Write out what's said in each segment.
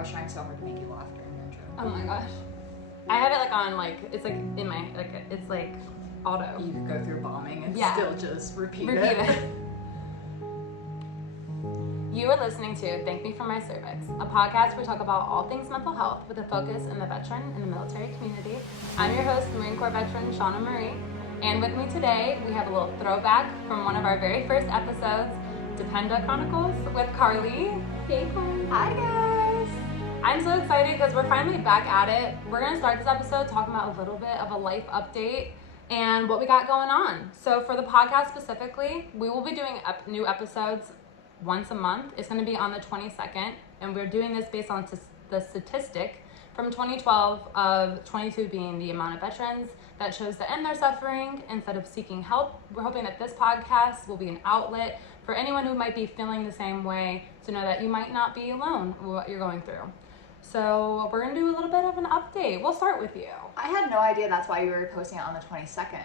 I was trying so hard to make you laugh during the intro. Oh my gosh. I have it like on like, it's like in my, like, it's like auto. You could go through bombing and still just repeat it. You are listening to Thank Me for My Cervix, a podcast where we talk about all things mental health with a focus in the veteran and the military community. I'm your host, Marine Corps veteran Shawna. And with me today, we have a little throwback from one of our very first episodes, Dependa Chronicles with Carley. Hey, Carley. Hi, guys. I'm so excited because we're finally back at it. We're going to start this episode talking about a little bit of a life update and what we got going on. So for the podcast specifically, we will be doing new episodes once a month. It's going to be on the 22nd, and we're doing this based on the statistic from 2012 of 22 being the amount of veterans that chose to end their suffering instead of seeking help. We're hoping that this podcast will be an outlet for anyone who might be feeling the same way to know that you might not be alone with what you're going through. So we're going to do a little bit of an update. We'll start with you. I had no idea that's why you were posting it on the 22nd.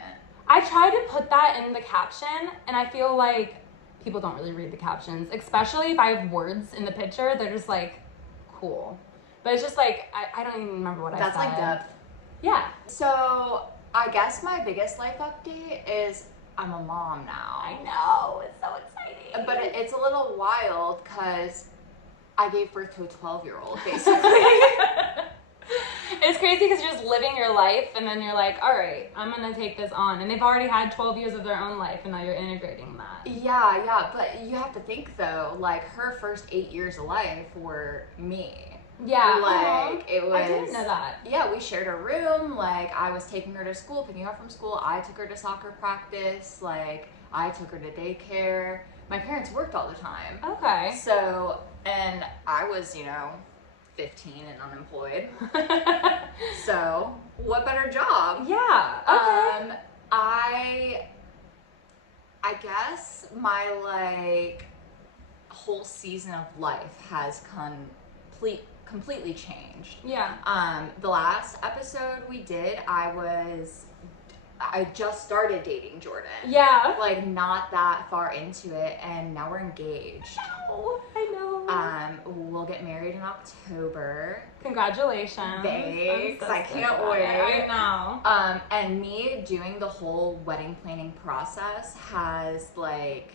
I tried to put that in the caption, and I feel like people don't really read the captions, especially if I have words in the picture. They're just like, cool. But it's just like, I don't even remember what I said. That's like depth. Yeah. So I guess my biggest life update is I'm a mom now. I know. It's so exciting. But it's a little wild because I gave birth to a 12-year-old, basically. It's crazy because you're just living your life, and then you're like, all right, I'm going to take this on. And they've already had 12 years of their own life, and now you're integrating that. Yeah. But you have to think, though, like, her first 8 years of life were me. Yeah. Like, it was... I didn't know that. Yeah, we shared a room. Like, I was taking her to school, picking her up from school. I took her to soccer practice. Like, I took her to daycare. My parents worked all the time. Okay. So, and I was, 15 and unemployed. So, what better job? Yeah. Okay. I guess my, like, whole season of life has completely changed. Yeah. The last episode we did, I just started dating Jordan. Yeah. Like, not that far into it, and now we're engaged. I know. We'll get married in October. Congratulations. Thanks. I can't wait. I know. And me doing the whole wedding planning process has, like,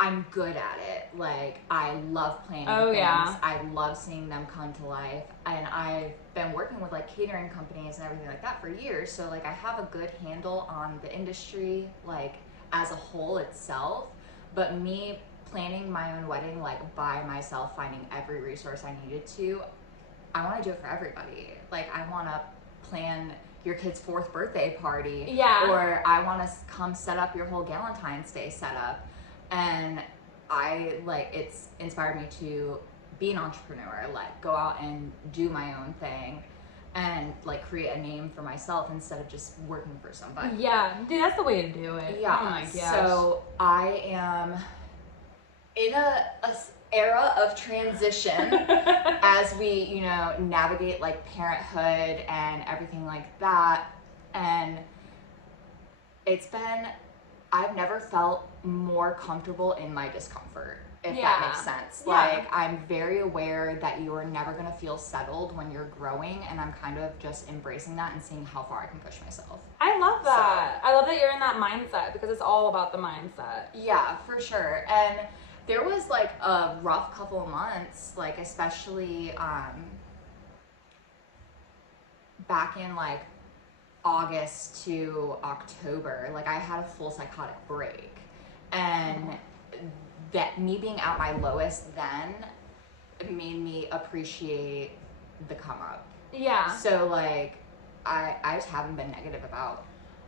I'm good at it. Like, I love planning things. Yeah. I love seeing them come to life. And I've been working with, like, catering companies and everything like that for years. So, like, I have a good handle on the industry, like, as a whole itself. But me planning my own wedding, like, by myself, finding every resource I needed to, I want to do it for everybody. Like, I want to plan your kid's 4th birthday party. Yeah. Or I want to come set up your whole Valentine's Day setup. And it's inspired me to be an entrepreneur, like, go out and do my own thing and, like, create a name for myself instead of just working for somebody. Yeah, dude, that's the way to do it. Yeah. Oh my gosh. So I am in a era of transition as we, navigate, like, parenthood and everything like that. And I've never felt more comfortable in my discomfort, if that makes sense. Yeah. Like, I'm very aware that you are never going to feel settled when you're growing, and I'm kind of just embracing that and seeing how far I can push myself. I love that. I love that you're in that mindset because it's all about the mindset. Yeah, for sure. And there was, like, a rough couple of months, like, especially back in, like, August to October, like, I had a full psychotic break, and that me being at my lowest then made me appreciate the come up. Yeah. So, like, I just haven't been negative about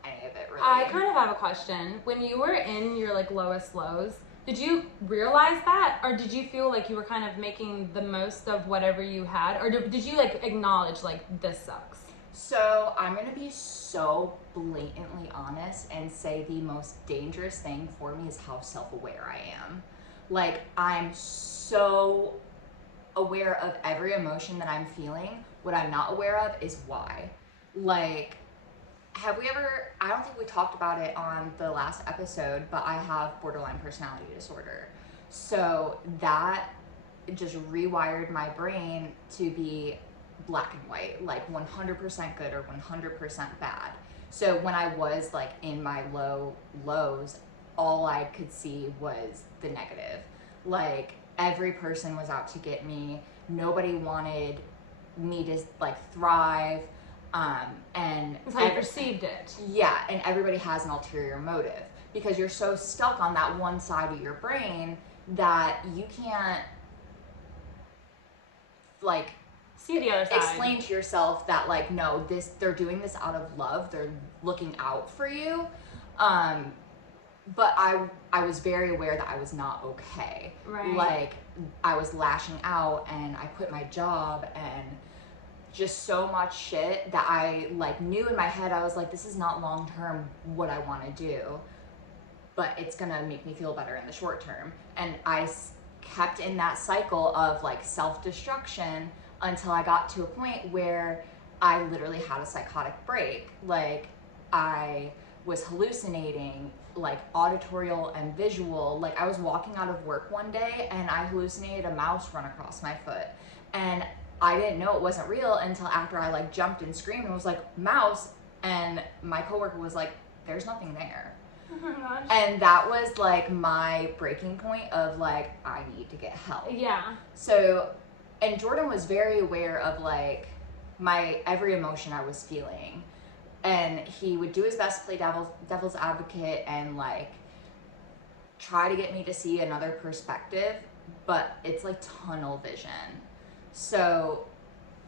any of it, really. I kind of have a question. When you were in your, like, lowest lows, did you realize that, or did you feel like you were kind of making the most of whatever you had, or did you, like, acknowledge, like, this sucks? So I'm going to be so blatantly honest and say the most dangerous thing for me is how self-aware I am. Like, I'm so aware of every emotion that I'm feeling. What I'm not aware of is why. Like, I don't think we talked about it on the last episode, but I have borderline personality disorder. So that just rewired my brain to be black and white, like 100% good or 100% bad. So when I was like in my lows, all I could see was the negative. Like every person was out to get me. Nobody wanted me to like thrive. And that's how you perceived it. Yeah, and everybody has an ulterior motive because you're so stuck on that one side of your brain that you can't like see the other side. Explain to yourself that like, no, they're doing this out of love, they're looking out for you. But I was very aware that I was not okay. Right. Like I was lashing out and I quit my job and just so much shit that I like knew in my head. I was like, this is not long term what I want to do, but it's gonna make me feel better in the short term. And I kept in that cycle of like self-destruction until I got to a point where I literally had a psychotic break. Like I was hallucinating, like auditorial and visual. Like I was walking out of work one day and I hallucinated a mouse run across my foot. And I didn't know it wasn't real until after I like jumped and screamed and was like, mouse. And my coworker was like, there's nothing there. Oh my gosh. And that was like my breaking point of like, I need to get help. Yeah. So, and Jordan was very aware of like my every emotion I was feeling. And he would do his best to play devil's advocate and like try to get me to see another perspective, but it's like tunnel vision. So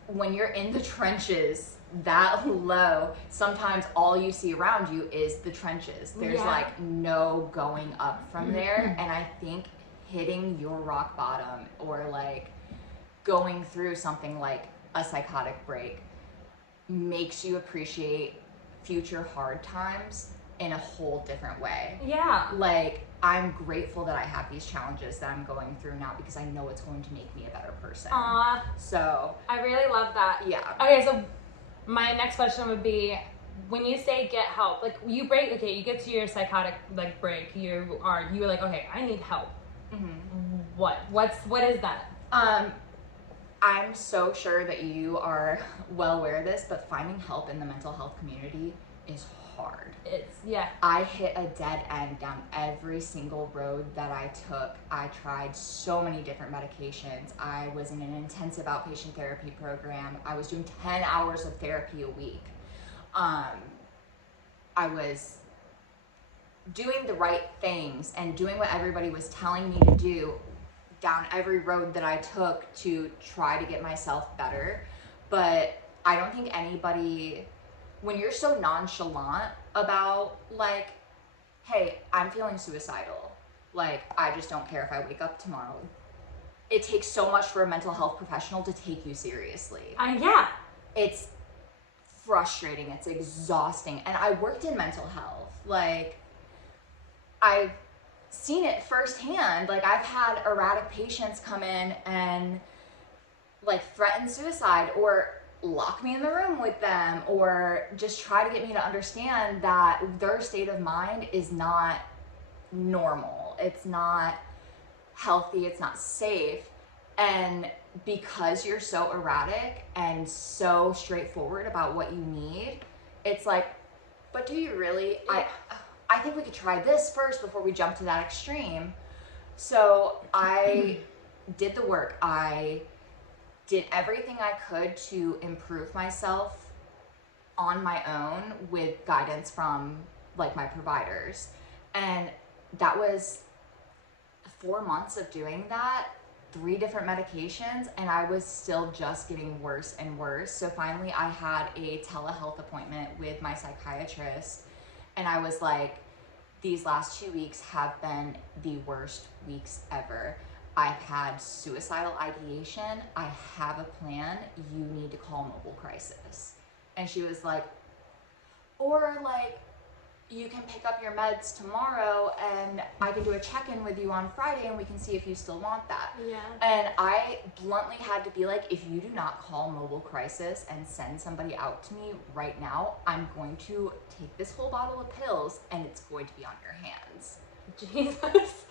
when you're in the trenches that low, sometimes all you see around you is the trenches. There's like no going up from there. And I think hitting your rock bottom or like going through something like a psychotic break makes you appreciate future hard times in a whole different way. Yeah. Like I'm grateful that I have these challenges that I'm going through now because I know it's going to make me a better person. So I really love that. Yeah. Okay, so my next question would be, when you say get help, like you get to your psychotic like break, you're like, okay, I need help. Mm-hmm. What is that? I'm so sure that you are well aware of this, but finding help in the mental health community is hard. I hit a dead end down every single road that I took. I tried so many different medications. I was in an intensive outpatient therapy program. I was doing 10 hours of therapy a week. I was doing the right things and doing what everybody was telling me to do down every road that I took to try to get myself better. But I don't think anybody, when you're so nonchalant about like, hey, I'm feeling suicidal, like I just don't care if I wake up tomorrow. It takes so much for a mental health professional to take you seriously. Yeah. It's frustrating, it's exhausting. And I worked in mental health. Like I've seen it firsthand. Like I've had erratic patients come in and like threaten suicide or lock me in the room with them or just try to get me to understand that their state of mind is not normal. It's not healthy. It's not safe. And because you're so erratic and so straightforward about what you need, it's like, but do you really? I think we could try this first before we jump to that extreme. So I did the work. I did everything I could to improve myself on my own with guidance from like my providers. And that was 4 months of doing that, 3 different medications, and I was still just getting worse and worse. So finally I had a telehealth appointment with my psychiatrist, and I was like, these last 2 weeks have been the worst weeks ever. I've had suicidal ideation. I have a plan. You need to call mobile crisis. And she was like, or like, you can pick up your meds tomorrow and I can do a check-in with you on Friday and we can see if you still want that. Yeah. And I bluntly had to be like, if you do not call mobile crisis and send somebody out to me right now, I'm going to take this whole bottle of pills and it's going to be on your hands. Jesus.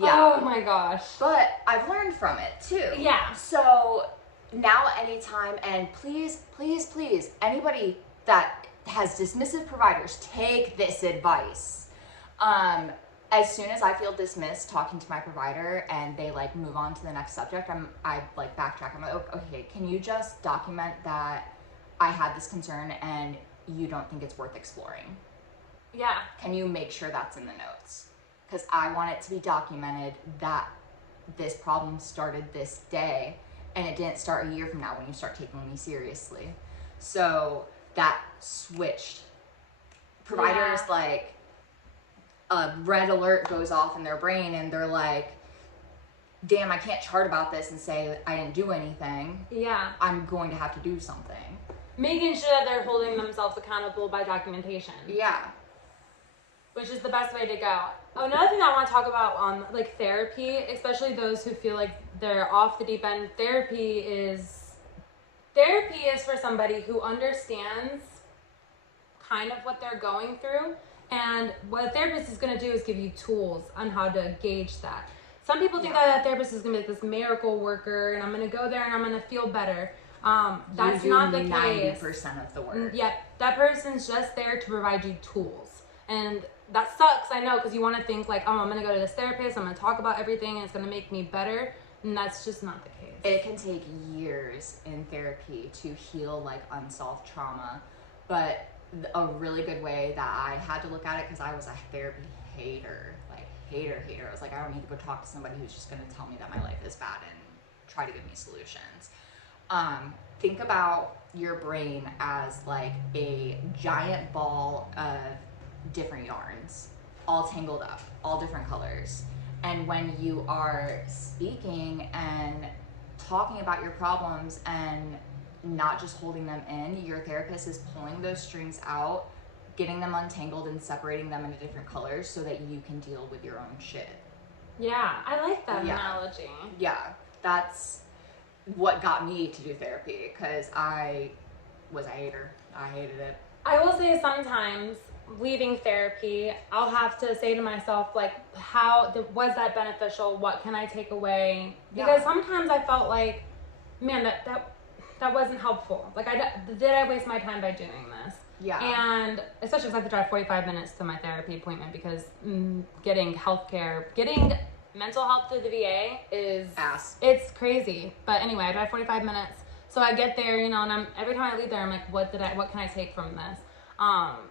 Oh my gosh. But I've learned from it too. Yeah. So now anytime, and please, please, please, anybody that has dismissive providers, take this advice. As soon as I feel dismissed talking to my provider and they like move on to the next subject, I like backtrack. I'm like, okay, can you just document that I had this concern and you don't think it's worth exploring? Yeah. Can you make sure that's in the notes? Because I want it to be documented that this problem started this day and it didn't start a year from now when you start taking me seriously. So that switched. Providers like a red alert goes off in their brain and they're like, damn, I can't chart about this and say I didn't do anything. Yeah. I'm going to have to do something. Making sure that they're holding themselves accountable by documentation. Yeah. Which is the best way to go. Another thing I want to talk about, like therapy, especially those who feel like they're off the deep end. Therapy is for somebody who understands kind of what they're going through, and what a therapist is going to do is give you tools on how to gauge that. Some people think that a therapist is going to be like this miracle worker, and I'm going to go there and I'm going to feel better. That's not the case. 90% of the work. Yep, that person's just there to provide you tools, and that sucks, I know, because you want to think like, oh, I'm going to go to this therapist, I'm going to talk about everything, and it's going to make me better, and that's just not the case. It can take years in therapy to heal like unsolved trauma, but a really good way that I had to look at it, because I was a therapy hater, like hater. I was like, I don't need to go talk to somebody who's just going to tell me that my life is bad and try to give me solutions. Think about your brain as like a giant ball of different yarns, all tangled up, all different colors. And when you are speaking and talking about your problems and not just holding them in, your therapist is pulling those strings out, getting them untangled and separating them into different colors so that you can deal with your own shit. Yeah, I like that analogy. Yeah, that's what got me to do therapy, because I was a hater. I hated it. I will say sometimes leaving therapy, I'll have to say to myself, like, how was that beneficial? What can I take away? Because sometimes I felt like, man, that wasn't helpful. Like, did I waste my time by doing this? Yeah. And especially because I have to drive 45 minutes to my therapy appointment, because getting mental health through the VA is ass. It's crazy. But anyway, I drive 45 minutes. So I get there, and every time I leave there, I'm like, what can I take from this?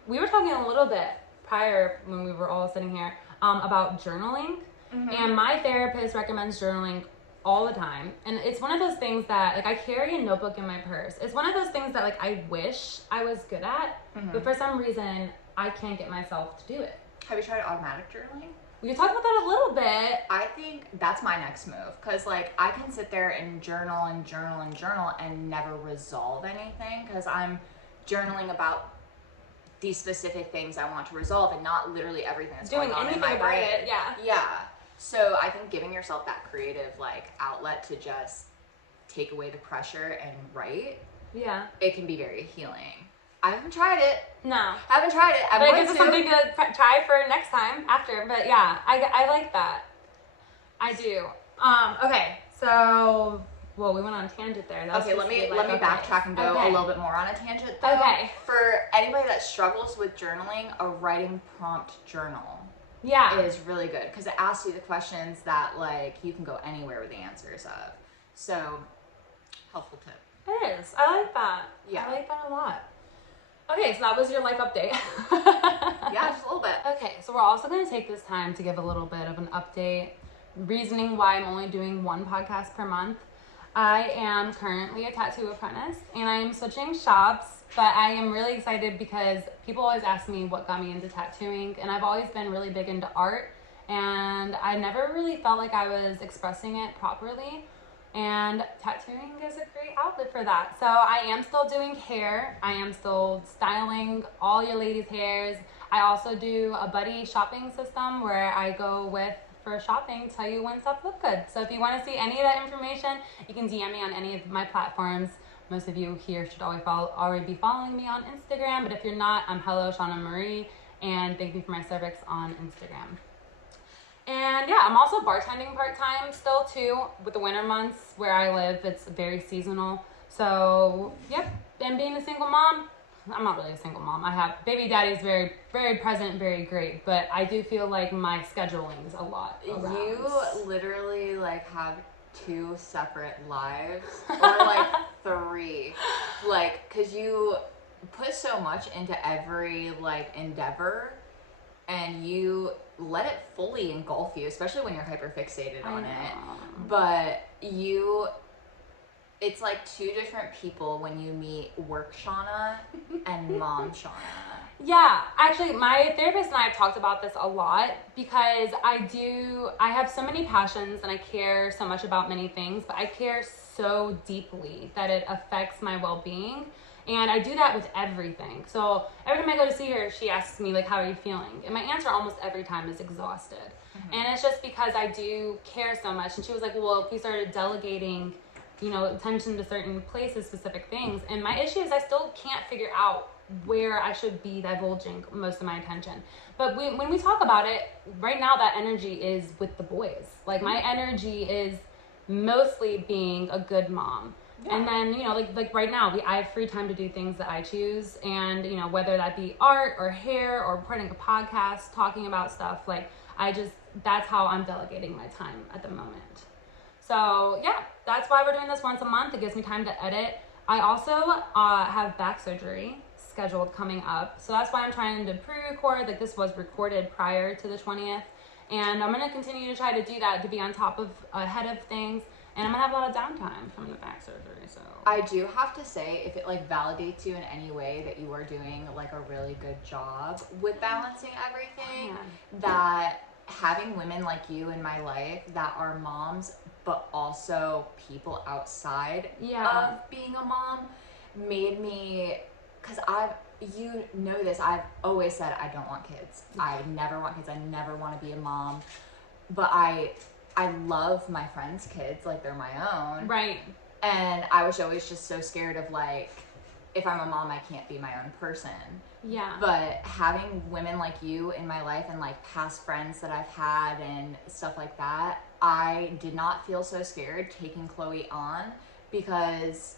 We were talking a little bit prior when we were all sitting here about journaling. Mm-hmm. And my therapist recommends journaling all the time. And it's one of those things that, like, I carry a notebook in my purse. It's one of those things that, like, I wish I was good at, but for some reason, I can't get myself to do it. Have you tried automatic journaling? We can talk about that a little bit. I think that's my next move, because like I can sit there and journal and never resolve anything, because I'm journaling about these specific things I want to resolve and not literally everything that's going on in my brain. Yeah. So I think giving yourself that creative like outlet to just take away the pressure and write, it can be very healing. I haven't tried it. No. Haven't tried it. But I guess it's something to try for next time after. But yeah, I like that. I do. Okay, so, well, we went on a tangent there. Okay, let me backtrack and go a little bit more on a tangent though. Okay. For anybody that struggles with journaling, a writing prompt journal is really good, because it asks you the questions that like you can go anywhere with the answers of. So, helpful tip. It is. I like that. Yeah. I like that a lot. Okay, so that was your life update. Yeah, just a little bit. Okay, so we're also going to take this time to give a little bit of an update, reasoning why I'm only doing one podcast per month. I am currently a tattoo apprentice, and I am switching shops, but I am really excited because people always ask me what got me into tattooing, and I've always been really big into art, and I never really felt like I was expressing it properly. And tattooing is a great outlet for that. So I am still doing hair. I am still styling all your ladies' hairs. I also do a buddy shopping system where I go with for shopping, tell you when stuff look good. So if you want to see any of that information, you can DM me on any of my platforms. Most of you here should already be following me on Instagram. But if you're not, I'm Helloshawnamarie, and thank me for my cervix on Instagram. And yeah, I'm also bartending part-time still too. With the winter months where I live, it's very seasonal. So, yep. And being a single mom, I'm not really a single mom. I have baby daddy is very, very present, very great. But I do feel like my scheduling is a lot around. You literally like have 2 separate lives, or like 3, like, because you put so much into every like endeavor, and you let it fully engulf you, especially when you're hyper fixated on it. But it's like 2 different people when you meet work Shawna and mom Shawna. Yeah, actually, my therapist and I have talked about this a lot because I have so many passions and I care so much about many things, but I care so deeply that it affects my well-being. And I do that with everything. So every time I go to see her, she asks me, like, how are you feeling? And my answer almost every time is exhausted. Mm-hmm. And it's just because I do care so much. And she was like, well, if we started delegating, attention to certain places, specific things. And my issue is I still can't figure out where I should be divulging most of my attention. But when we talk about it, right now that energy is with the boys. Like, my energy is mostly being a good mom. Yeah. And then, like right now, I have free time to do things that I choose. And, whether that be art or hair or putting a podcast, talking about stuff, like, that's how I'm delegating my time at the moment. So, yeah, that's why we're doing this once a month. It gives me time to edit. I also have back surgery scheduled coming up. So that's why I'm trying to pre-record. Like, this was recorded prior to the 20th. And I'm going to continue to try to do that, to be on top of, ahead of things. And I'm going to have a lot of downtime from the back surgery, so. I do have to say, if it, like, validates you in any way that you are doing, like, a really good job with balancing everything, that having women like you in my life that are moms, but also people outside of being a mom, made me, because you know this, I've always said I don't want kids. I never want kids. I never want to be a mom. But I love my friends' kids like they're my own. Right. And I was always just so scared of, like, if I'm a mom, I can't be my own person. Yeah. But having women like you in my life and, like, past friends that I've had and stuff like that, I did not feel so scared taking Chloe on, because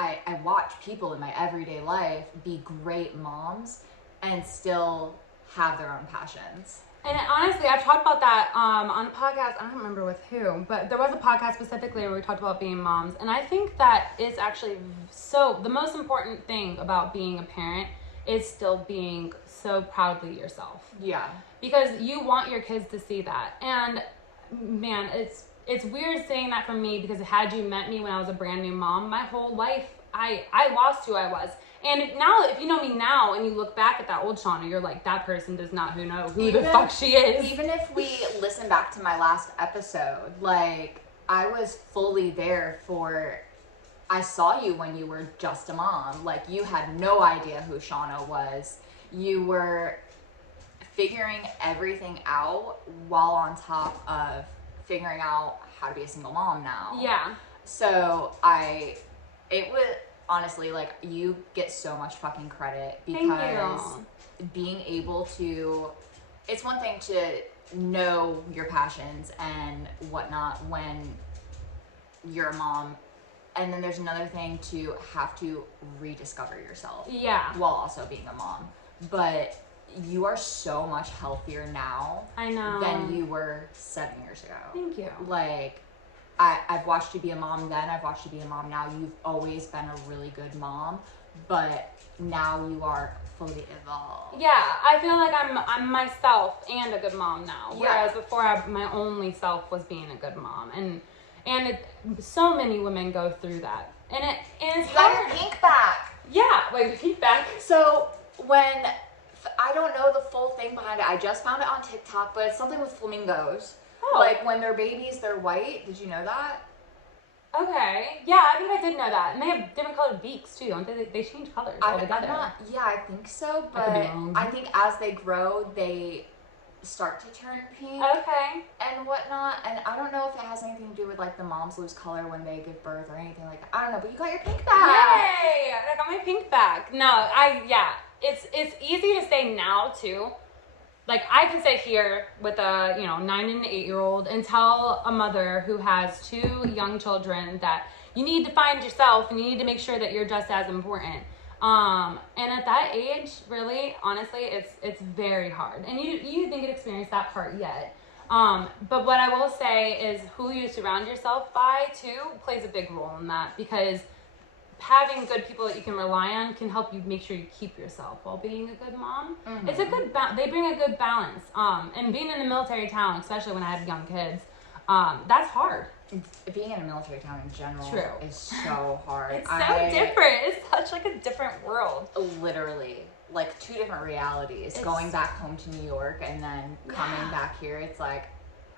I watch people in my everyday life be great moms and still have their own passions. And honestly, I've talked about that on a podcast. I don't remember with who, but there was a podcast specifically where we talked about being moms. And I think that is actually the most important thing about being a parent is still being so proudly yourself. Yeah. Because you want your kids to see that. And man, it's weird saying that from me, because had you met me when I was a brand new mom, my whole life, I lost who I was. And now, if you know me now and you look back at that old Shawna, you're like, that person does not know who the fuck she is. Even if we listen back to my last episode, like, I was fully there I saw you when you were just a mom. Like, you had no idea who Shawna was. You were figuring everything out while on top of figuring out how to be a single mom now. Yeah. So it was, honestly, like, you get so much fucking credit, because being able to, it's one thing to know your passions and whatnot when you're a mom, and then there's another thing to have to rediscover yourself. Yeah. While also being a mom. But you are so much healthier now. I know. Than you were 7 years ago. Thank you. Like, I've watched you be a mom then, I've watched you be a mom now. You've always been a really good mom, but now you are fully evolved. Yeah, I feel like I'm myself and a good mom now. Whereas before, my only self was being a good mom, and so many women go through that, and it's you got your pink back. Yeah, wait, pink back. So when I don't know the full thing behind it, I just found it on TikTok, but it's something with flamingos. Oh. Like, when they're babies, they're white. Did you know that? Okay. Yeah, I think I did know that. And they have different colored beaks, too, don't they? They change colors altogether. I think so, but I think as they grow, they start to turn pink. Okay. And whatnot. And I don't know if it has anything to do with, like, the moms lose color when they give birth or anything like that. I don't know, but you got your pink back. Yay! I got my pink back. No, it's easy to say now, too. like I can sit here with a 9 and 8-year-old and tell a mother who has 2 young children that you need to find yourself and you need to make sure that you're just as important. And at that age, really, honestly, it's very hard. And you didn't get to experience that part yet. But what I will say is who you surround yourself by too plays a big role in that, because having good people that you can rely on can help you make sure you keep yourself while being a good mom. Mm-hmm. It's a good they bring a good balance. And being in a military town, especially when I had young kids, that's hard. Being in a military town in general is so hard. It's so different. It's such like a different world. Literally, like 2 different realities. Going back home to New York and then coming back here, it's like,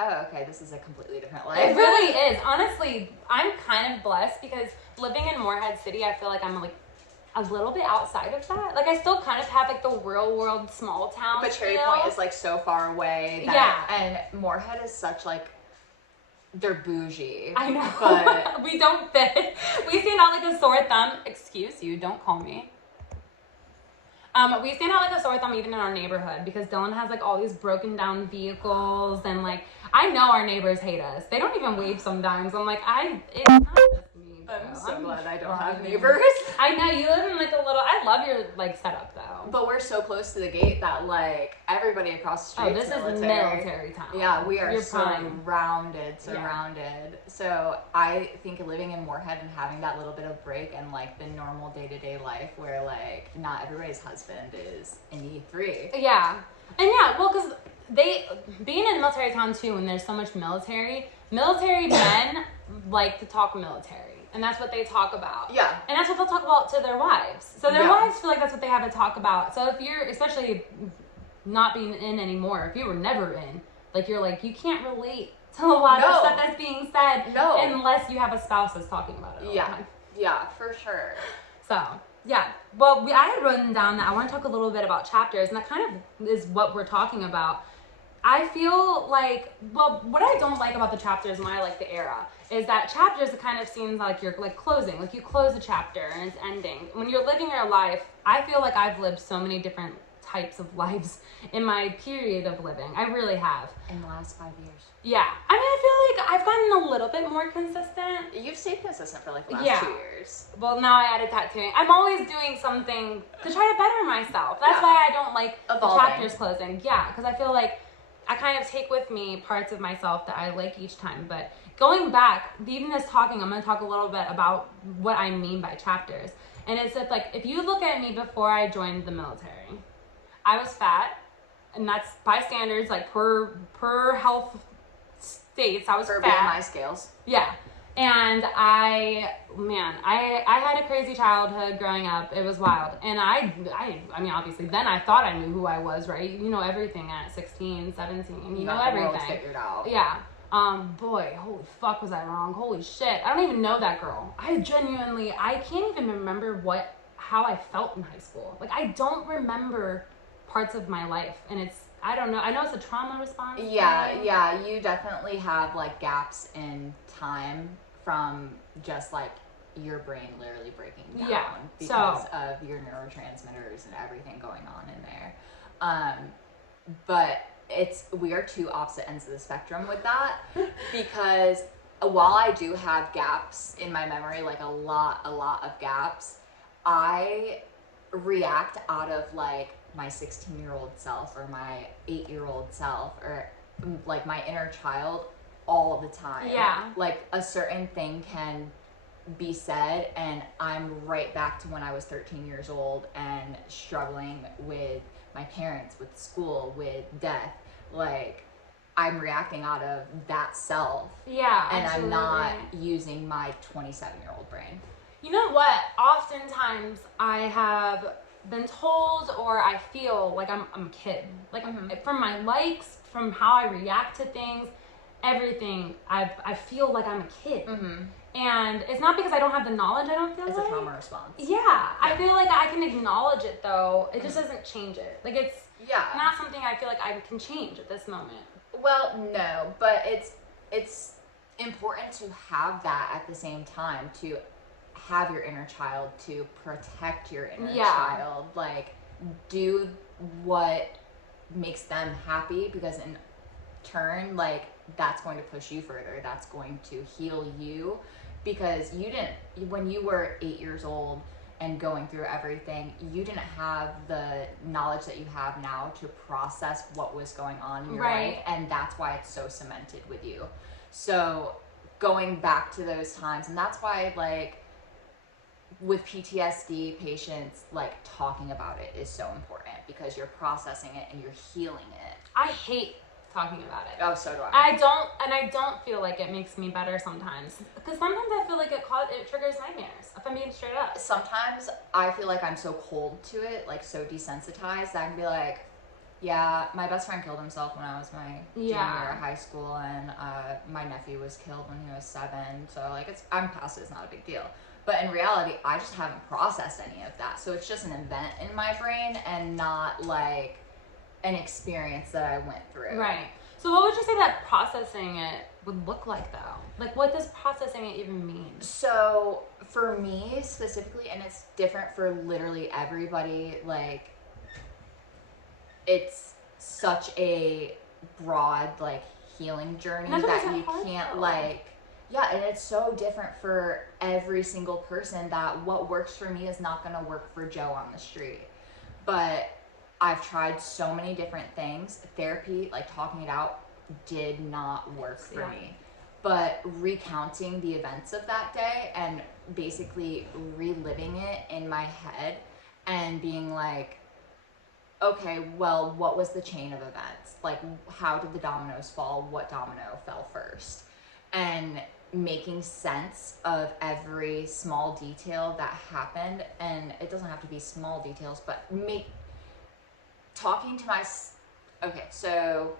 oh, okay, this is a completely different life. It really is. Honestly, I'm kind of blessed because living in Morehead City, I feel like I'm like a little bit outside of that. Like I still kind of have like the real world small town. But Cherry Point is like so far away. And Morehead is such like, they're bougie. I know. But we don't fit. We stand out like a sore thumb. Excuse you, don't call me. We stand out like a sore thumb even in our neighborhood because Dylan has like all these broken down vehicles and like I know our neighbors hate us. They don't even wave sometimes. I'm like, it's not just me. I'm so glad I don't have neighbors. I know, you live in like a little, I love your like setup though. But we're so close to the gate that like everybody across the street is military town. Yeah, we are surrounded. Yeah. So I think living in Morehead and having that little bit of break and like the normal day-to-day life where like not everybody's husband is in E3. Yeah. And well, because being in a military town too, when there's so much military men like to talk military. And that's what they talk about. Yeah. And that's what they'll talk about to their wives. So their wives feel like that's what they have to talk about. So if you're, especially not being in anymore, if you were never in, like you're like, you can't relate to a lot of stuff that's being said unless you have a spouse that's talking about it all the time. Yeah, for sure. So, yeah. Well, I had written down that I want to talk a little bit about chapters, and that kind of is what we're talking about. I feel like, what I don't like about the chapters and why I like the era is that chapters, it kind of seems like you're like closing, like you close a chapter and it's ending. When you're living your life, I feel like I've lived so many different types of lives in my period of living. I really have. In the last 5 years. Yeah. I mean, I feel like I've gotten a little bit more consistent. You've stayed consistent for like the last 2 years. Well, now I added tattooing. I'm always doing something to try to better myself. That's why I don't like the chapters closing. Yeah, because I feel like I kind of take with me parts of myself that I like each time. But going back, even this talking, I'm going to talk a little bit about what I mean by chapters. And it's that, like, if you look at me before I joined the military, I was fat, and that's by standards, like per health states, I was fat. Per BMI scales. Yeah. And I had a crazy childhood growing up. It was wild. And I mean, obviously, then I thought I knew who I was, right? You know everything at 16, 17. You know everything. World figured out. Yeah. Boy, holy fuck was I wrong. Holy shit. I don't even know that girl. I can't even remember how I felt in high school. Like, I don't remember parts of my life. And I don't know. I know it's a trauma response. Yeah. You definitely have like gaps in time from just like your brain literally breaking down because of your neurotransmitters and everything going on in there. But we are 2 opposite ends of the spectrum with that because while I do have gaps in my memory, like a lot of gaps, I react out of like my 16-year-old self or my 8-year-old self or like my inner child all the time. Yeah. Like a certain thing can be said and I'm right back to when I was 13 years old and struggling with my parents, with school, with death. Like I'm reacting out of that self. Yeah. And absolutely. I'm not using my 27-year-old brain. You know what? Oftentimes I have been told or I feel like I'm a kid. Like from my likes, from how I react to things, everything, I feel like I'm a kid. Mm-hmm. And it's not because I don't have the knowledge, I don't feel it's a trauma response. Yeah. I feel like I can acknowledge it though. It just doesn't change it. Like it's not something I feel like I can change at this moment. Well, no, but it's important to have that at the same time, to have your inner child, to protect your inner child. Like do what makes them happy, because in turn, like, that's going to push you further. That's going to heal you, because when you were 8 years old and going through everything, you didn't have the knowledge that you have now to process what was going on in your life, and that's why it's so cemented with you. So going back to those times, and that's why, like, with PTSD patients, like, talking about it is so important, because you're processing it and you're healing it. I hate talking about it. Oh, so do I. I don't feel like it makes me better sometimes, because sometimes I feel like it triggers nightmares, if I'm being straight up. Sometimes I feel like I'm so cold to it, like so desensitized, that I can be like, yeah, my best friend killed himself when I was my junior year of high school, and my nephew was killed when he was 7, so like I'm past it, it's not a big deal. But in reality, I just haven't processed any of that, so it's just an event in my brain and not like an experience that I went through. Right. So what would you say that processing it would look like, though? Like, what does processing it even mean? So for me specifically, and it's different for literally everybody, like, it's such a broad, like, healing journey that you can't, like, yeah, and it's so different for every single person, that what works for me is not going to work for Joe on the street. But I've tried so many different things. Therapy, like talking it out, did not work for me. But recounting the events of that day and basically reliving it in my head and being like, okay, well, what was the chain of events? Like, how did the dominoes fall? What domino fell first? And making sense of every small detail that happened. And it doesn't have to be small details, but talking to okay, so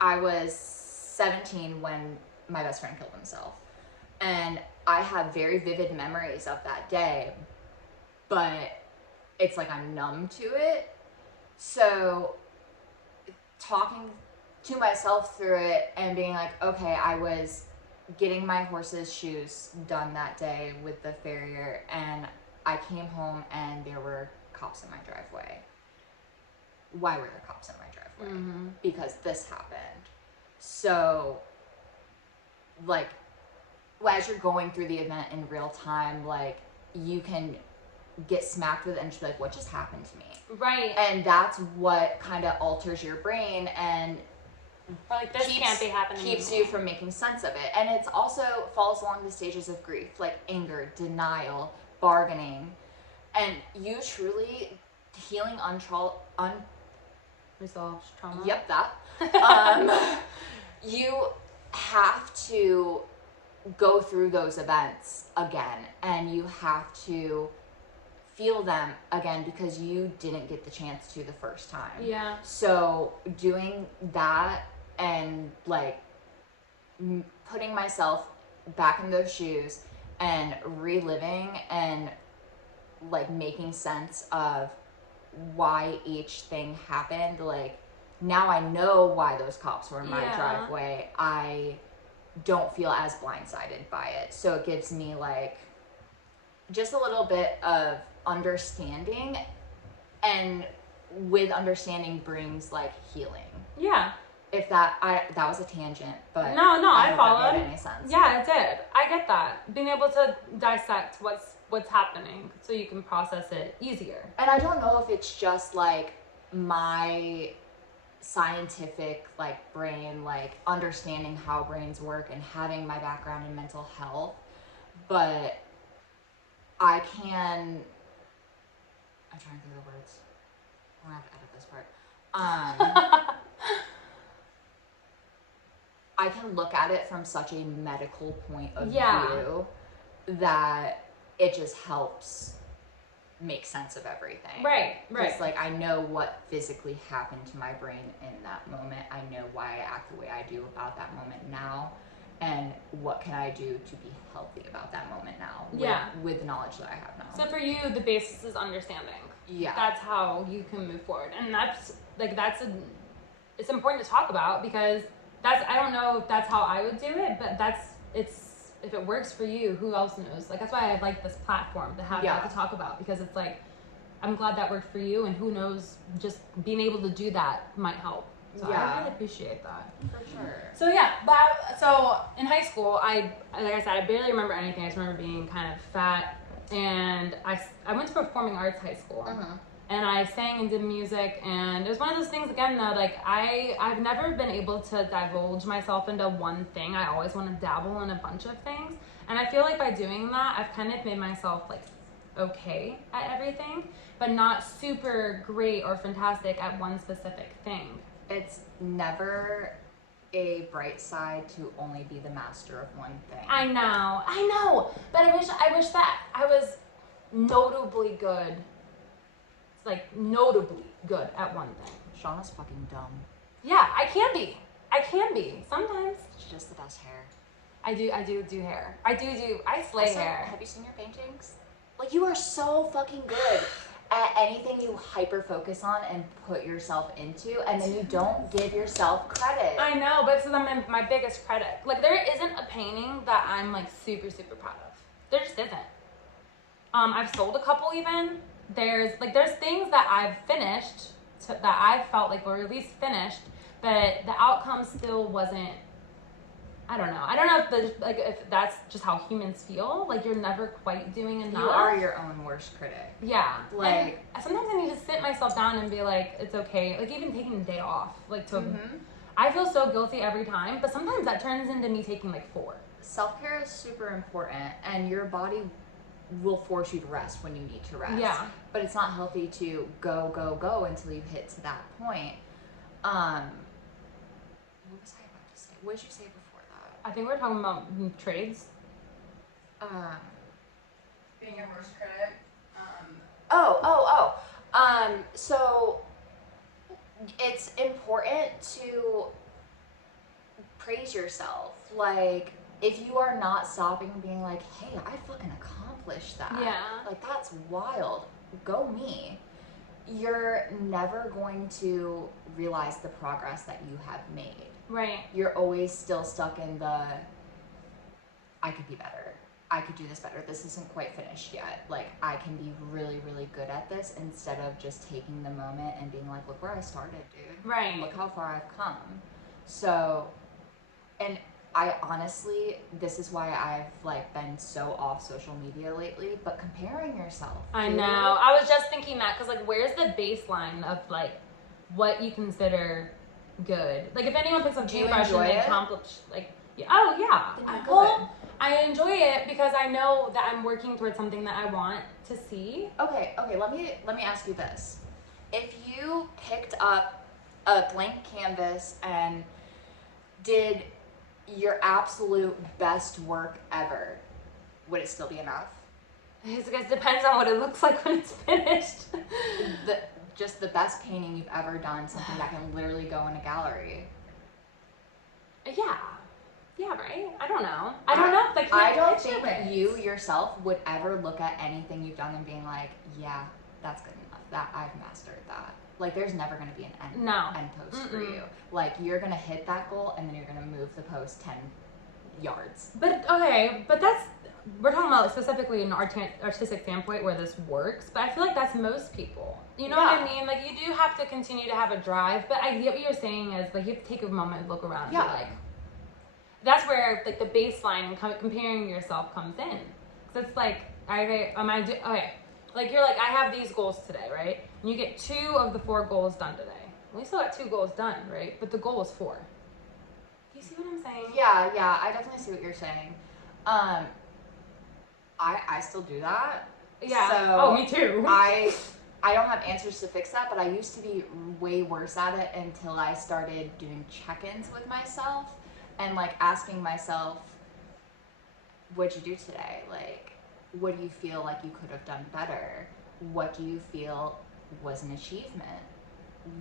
I was 17 when my best friend killed himself, and I have very vivid memories of that day, but it's like I'm numb to it. So talking to myself through it and being like, okay, I was getting my horse's shoes done that day with the farrier, and I came home and there were cops in my driveway. Why were there cops in my driveway? Mm-hmm. Because this happened. So, like, as you're going through the event in real time, like, you can get smacked with it and just be like, what just happened to me? Right. And that's what kind of alters your brain and like, this can't be happening keeps you from making sense of it. And it's also falls along the stages of grief, like anger, denial, bargaining. And you truly healing resolved trauma. Yep, that. You have to go through those events again, and you have to feel them again, because you didn't get the chance to the first time. Yeah. So doing that and like putting myself back in those shoes and reliving and like making sense of why each thing happened, like now I know why those cops were in my driveway. I don't feel as blindsided by it, so it gives me like just a little bit of understanding, and with understanding brings like healing. Yeah. If that was a tangent, but no, I followed. That made any sense. Yeah, it did. I get that. Being able to dissect what's happening so you can process it easier. And I don't know if it's just like my scientific like brain, like understanding how brains work and having my background in mental health, but I'm trying to think of the words. I'm gonna have to edit this part. I can look at it from such a medical point of view that it just helps make sense of everything. Right. Because like I know what physically happened to my brain in that moment. I know why I act the way I do about that moment now, and what can I do to be healthy about that moment now with the knowledge that I have now. So for you, the basis is understanding. Yeah. That's how you can move forward. And it's important to talk about, because I don't know if that's how I would do it, but if it works for you, who else knows? Like, that's why I like this platform to have that to talk about, because it's like, I'm glad that worked for you, and who knows, just being able to do that might help. So Yeah. I really appreciate that. For sure. So yeah, but so in high school, like I said, I barely remember anything. I just remember being kind of fat, and I went to performing arts high school, and I sang and did music, and it was one of those things again though. Like I've never been able to divulge myself into one thing. I always want to dabble in a bunch of things, and I feel like by doing that, I've kind of made myself like okay at everything, but not super great or fantastic at one specific thing. It's never a bright side to only be the master of one thing. I know, but I wish that I was notably good, notably good at one thing. Shawna's fucking dumb. Yeah, I can be sometimes. She's just the best hair. I do hair. I slay Also, hair. have you seen your paintings? Like, you are so fucking good at anything you hyper focus on and put yourself into, and then you don't give yourself credit. I know, but this is my biggest critic. Like, there isn't a painting that I'm like super proud of. There just isn't. I've sold a couple even. There's things that I've finished that I felt like were at least finished, but the outcome still wasn't. I don't know if that's just how humans feel. Like, you're never quite doing enough. You are your own worst critic. Yeah. Like, and sometimes I need to sit myself down and be like, it's okay. Like, even taking a day off. I feel so guilty every time, but sometimes that turns into me taking like 4. Self-care is super important, and your body will force you to rest when you need to rest. Yeah. But it's not healthy to go until you hit to that point. What was I about to say? What did you say before that? I think we're talking about trades. Being your worst critic. So it's important to praise yourself. Like, if you are not stopping and being like, hey, I fucking accomplished that. Yeah. Like, that's wild. Go me. You're never going to realize the progress that you have made. Right. You're always still stuck in the, I could be better. I could do this better. This isn't quite finished yet. Like, I can be really good at this, instead of just taking the moment and being like, look where I started, dude. Right. Look how far I've come. So, and I honestly, this is why I've been so off social media lately, but comparing yourself. I know. I was just thinking that, because where's the baseline of what you consider good? Like, if anyone picks up paintbrush and they accomplish oh yeah. Then you're good. I enjoy it because I know that I'm working towards something that I want to see. Okay, let me ask you this. If you picked up a blank canvas and did your absolute best work ever, would it still be enough? It depends on what it looks like when it's finished. Just the best painting you've ever done, something that can literally go in a gallery. Yeah, right? I don't know. I don't think you yourself would ever look at anything you've done and being like, yeah, that's good enough. That I've mastered that. Like, there's never going to be an end post for you. Like, you're going to hit that goal, and then you're going to move the post 10 yards. But we're talking about specifically an artistic standpoint where this works, but I feel like that's most people. You know what I mean? Like, you do have to continue to have a drive, but I get what you're saying is, you have to take a moment and look around and be like, that's where, the baseline and comparing yourself comes in. Because it's you're like, I have these goals today, right? And you get 2 of the 4 goals done today. We still got 2 goals done, right? But the goal was 4. Do you see what I'm saying? Yeah, I definitely see what you're saying. I still do that. Yeah. So me too. I don't have answers to fix that, but I used to be way worse at it until I started doing check-ins with myself and asking myself, what'd you do today? What do you feel like you could have done better? What do you feel was an achievement?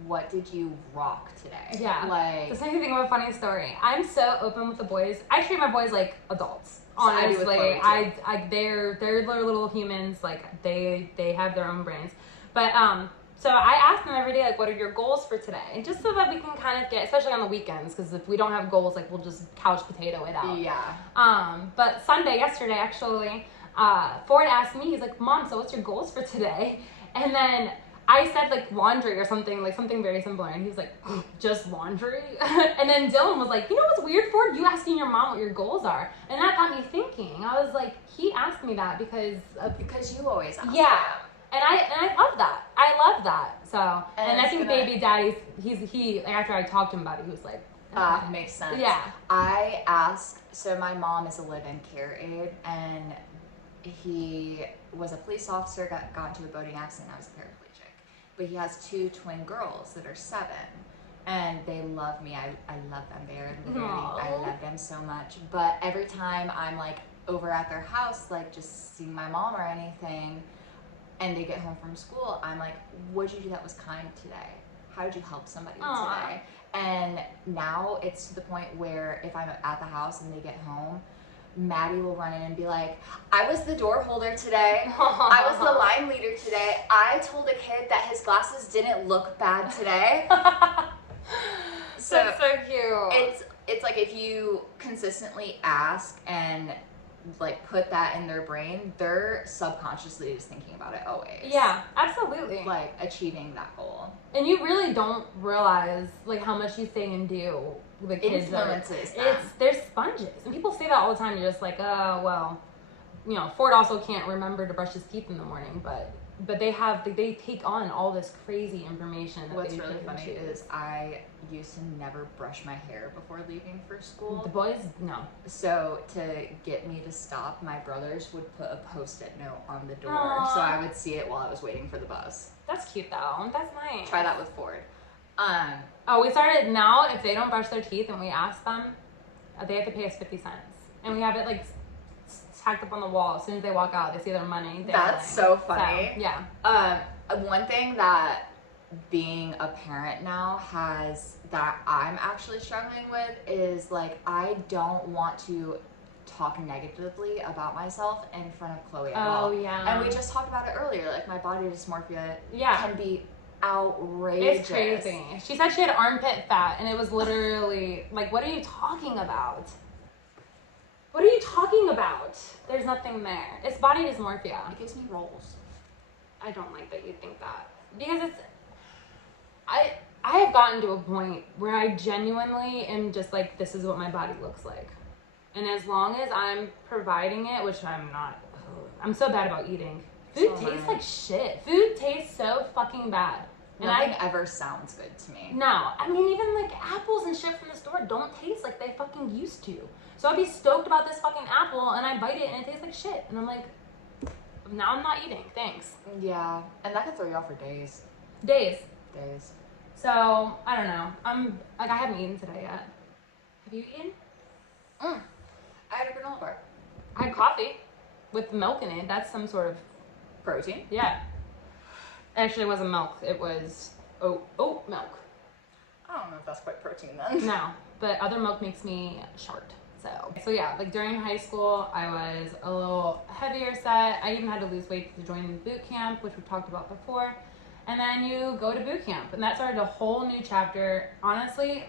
What did you rock today? Yeah. This makes me think of a funny story. I'm so open with the boys. I treat my boys like adults. Honestly, they're little humans. They have their own brains. But so I ask them every day, what are your goals for today? Just so that we can kind of get, especially on the weekends, because if we don't have goals, we'll just couch potato it out. Yeah. But yesterday actually, Ford asked me, he's like, Mom, so what's your goals for today? And then I said like laundry or something, like something very simple, and he was like, just laundry? And then Dylan was like, you know what's weird, Ford? You asking your mom what your goals are. And that got me thinking. I was like, he asked me that because you always ask. Yeah. And I love that. I love that. So, and I think baby daddy's, he after I talked to him about it, he was like, okay. Makes sense. Yeah. I asked, so my mom is a live-in care aide, and he was a police officer, got into a boating accident. I was a paraplegic. But he has 2 twin girls that are 7, and they love me. I love them. They're literally, I love them so much. But every time I'm like over at their house, like just seeing my mom or anything, and they get home from school, I'm like, what'd you do that was kind today? How did you help somebody today? And now it's to the point where if I'm at the house and they get home, Maddie will run in and be like, I was the door holder today. I was the line leader today. I told a kid that his glasses didn't look bad today. So that's so cute. It's like if you consistently ask and like put that in their brain, they're subconsciously just thinking about it always. Yeah, absolutely. Like achieving that goal. And you really don't realize like how much you say and do the kids influences them. They're sponges. And people say that all the time. You're just like, oh well, you know, Ford also can't remember to brush his teeth in the morning, but they take on all this crazy information. What's really funny is I used to never brush my hair before leaving for school. The boys, no. So to get me to stop, my brothers would put a Post-it note on the door. Aww. So I would see it while I was waiting for the bus. That's cute though. That's nice. Try that with Ford. We started now, if they don't brush their teeth and we ask them, they have to pay us 50 cents. And we have it like tacked up on the wall. As soon as they walk out, they see their money. That's so funny. So, yeah. One thing that being a parent now that I'm actually struggling with is like, I don't want to talk negatively about myself in front of Chloe at all. Oh, yeah. And we just talked about it earlier. Like my body dysmorphia can be outrageous. It's crazy. She said she had armpit fat, and it was literally like, what are you talking about? What are you talking about? There's nothing there. It's body dysmorphia. It gives me rolls. I don't like that you think that. Because I have gotten to a point where I genuinely am just like, this is what my body looks like. And as long as I'm providing it, which I'm not, I'm so bad about eating. Food tastes like shit. Food tastes so fucking bad. And Nothing ever sounds good to me. No. I mean, even like apples and shit from the store don't taste like they fucking used to. So I'd be stoked about this fucking apple, and I bite it, and it tastes like shit. And I'm like, now I'm not eating. Thanks. Yeah. And that could throw you off for days. Days. So, I don't know. I haven't eaten today yet. Have you eaten? I had a granola bar. I had coffee with milk in it. That's some sort of Protein? Yeah. Actually, it wasn't milk. It was oat milk. I don't know if that's quite protein then. No, but other milk makes me short. So yeah, like during high school, I was a little heavier set. I even had to lose weight to join boot camp, which we've talked about before. And then you go to boot camp, and that started a whole new chapter. Honestly,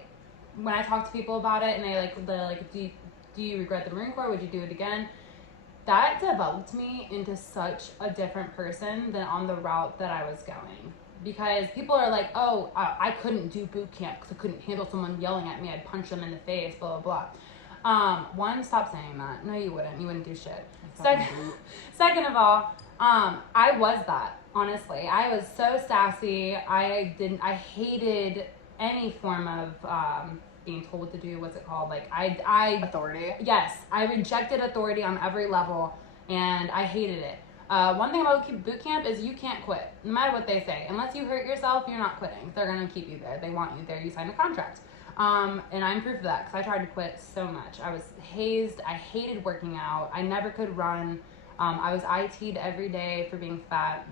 when I talk to people about it, and they're like, do you regret the Marine Corps? Would you do it again? That developed me into such a different person than on the route that I was going. Because people are like, oh, I couldn't do boot camp because I couldn't handle someone yelling at me. I'd punch them in the face, blah, blah, blah. One, stop saying that. No, you wouldn't. You wouldn't do shit. Second of all, I was that, honestly. I was so sassy. I hated any form of being told what to do. What's it called? Like, Authority? Yes. I rejected authority on every level, and I hated it. One thing about boot camp is you can't quit, no matter what they say. Unless you hurt yourself, you're not quitting. They're going to keep you there. They want you there. You sign a contract. And I'm proof of that because I tried to quit so much. I was hazed. I hated working out. I never could run. I was IT'd every day for being fat.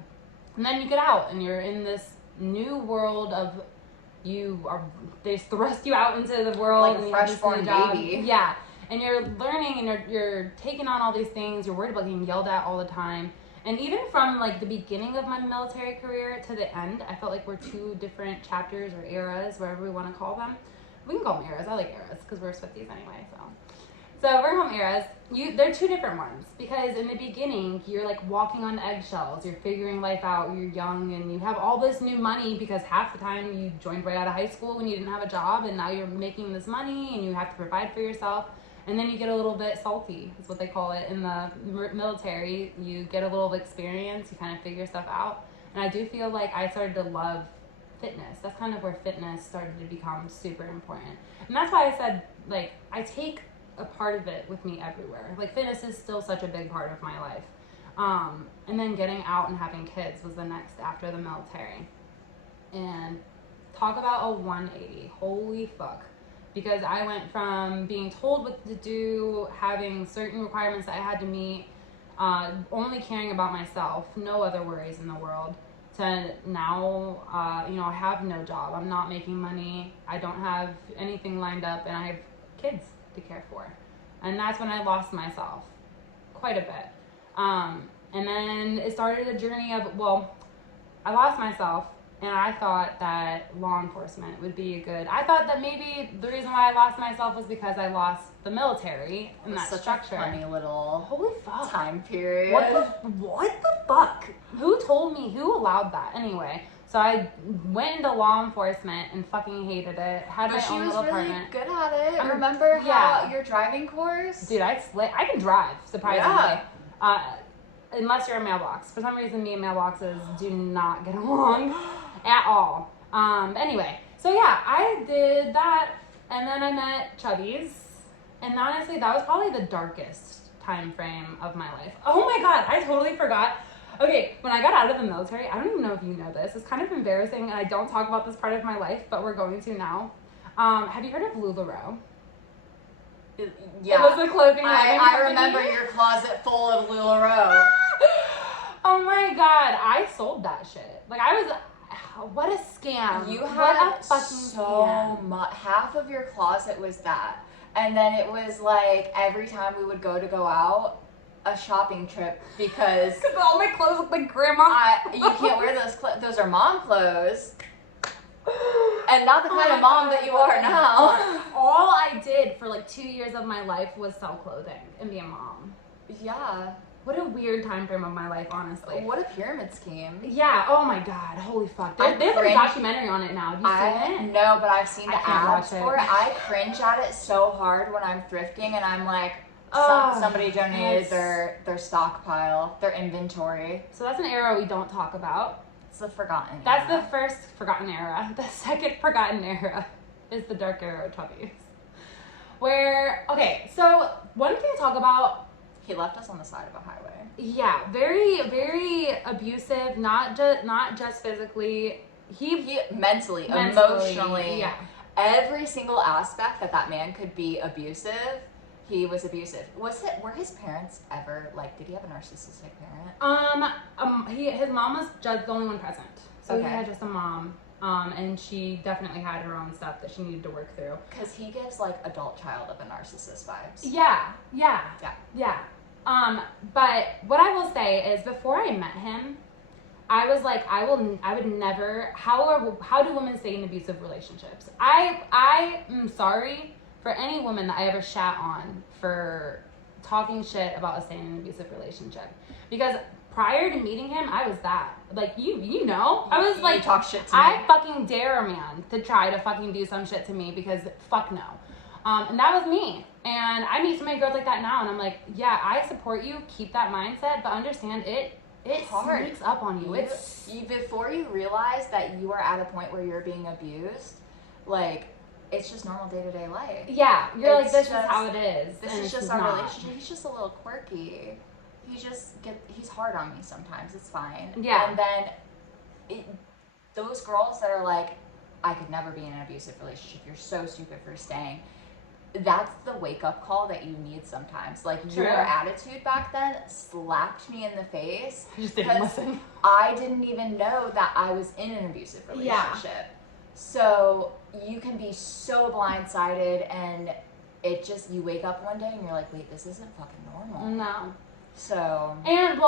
And then you get out and you're in this new world of they thrust you out into the world. Like a fresh-born baby. Yeah. And you're learning and you're taking on all these things. You're worried about getting yelled at all the time. And even from like the beginning of my military career to the end, I felt like we're two different chapters or eras, whatever we want to call them. We can call them eras. I like eras because we're Swifties anyway. So, So work home eras, they're two different ones because in the beginning you're like walking on eggshells, you're figuring life out, you're young and you have all this new money because half the time you joined right out of high school when you didn't have a job and now you're making this money and you have to provide for yourself. And then you get a little bit salty, is what they call it in the military. You get a little experience, you kind of figure stuff out. And I do feel like I started to love fitness. That's kind of where fitness started to become super important. And that's why I said, like, I take a part of it with me everywhere. Like, fitness is still such a big part of my life. And then getting out and having kids was the next after the military. And talk about a 180. Holy fuck. Because I went from being told what to do, having certain requirements that I had to meet, only caring about myself, no other worries in the world, to now, I have no job. I'm not making money. I don't have anything lined up, and I have kids to care for. And that's when I lost myself quite a bit. And then it started a journey of, I lost myself. And I thought that law enforcement would be I thought that maybe the reason why I lost myself was because I lost the military and that such structure. A funny little holy fuck time period. What the fuck? Who told me? Who allowed that? Anyway, so I went into law enforcement and fucking hated it. Had my own little apartment. Good at it. Remember how your driving course? Dude, I can drive, surprisingly. Yeah. Unless you're a mailbox. For some reason, me and mailboxes do not get along at all. Anyway, so yeah, I did that, and then I met Chubbies, and honestly, that was probably the darkest time frame of my life. Oh my god, I totally forgot. Okay, when I got out of the military, I don't even know if you know this. It's kind of embarrassing, and I don't talk about this part of my life, but we're going to now. Have you heard of LuLaRoe? Yeah. It was the clothing line. I remember your closet full of LuLaRoe. Oh my god, I sold that shit. Like, what a scam. You what had a fucking so scam. much. Half of your closet was that. And then it was like every time we would go out, a shopping trip because all my clothes look like grandma. You can't wear those clothes. Those are mom clothes. And not the kind of mom that you are now. All I did for like 2 years of my life was sell clothing and be a mom. Yeah. What a weird time frame of my life, honestly. What a pyramid scheme. Yeah, oh my god, holy fuck. There's a documentary on it now. Have you seen it? No, but I've seen the ads for it. I cringe at it so hard when I'm thrifting and I'm like, somebody donated their stockpile, their inventory. So that's an era we don't talk about. It's the forgotten That's era. the first forgotten era. The second forgotten era is the dark era of Chubbies. So one thing to talk about. He left us on the side of a highway. Yeah, very, very abusive. Not just physically. He mentally, emotionally. Yeah. Every single aspect that man could be abusive, he was abusive. Were his parents ever did he have a narcissistic parent? His mom was just the only one present. So okay. He had just a mom. And she definitely had her own stuff that she needed to work through. Because he gives adult child of a narcissist vibes. Yeah. But what I will say is before I met him, I was like, I would never, how do women stay in abusive relationships? I am sorry for any woman that I ever shat on for talking shit about staying in an abusive relationship. Because prior to meeting him, I was that. I was like, you talk shit to me. I fucking dare a man to try to fucking do some shit to me because fuck no. And that was me. And I meet so many girls like that now, and I'm like, yeah, I support you. Keep that mindset, but understand it sneaks up on you. Before you realize that you are at a point where you're being abused, it's just normal day-to-day life. Yeah, you're this is how it is. This is just our relationship. He's just a little quirky. He's hard on me sometimes. It's fine. Yeah. And then those girls that are like, I could never be in an abusive relationship. You're so stupid for staying. That's the wake-up call that you need sometimes. True. Your attitude back then slapped me in the face. You just didn't listen. I didn't even know that I was in an abusive relationship. Yeah. So you can be so blindsided, and you wake up one day and you're like, wait, this isn't fucking normal. No. So in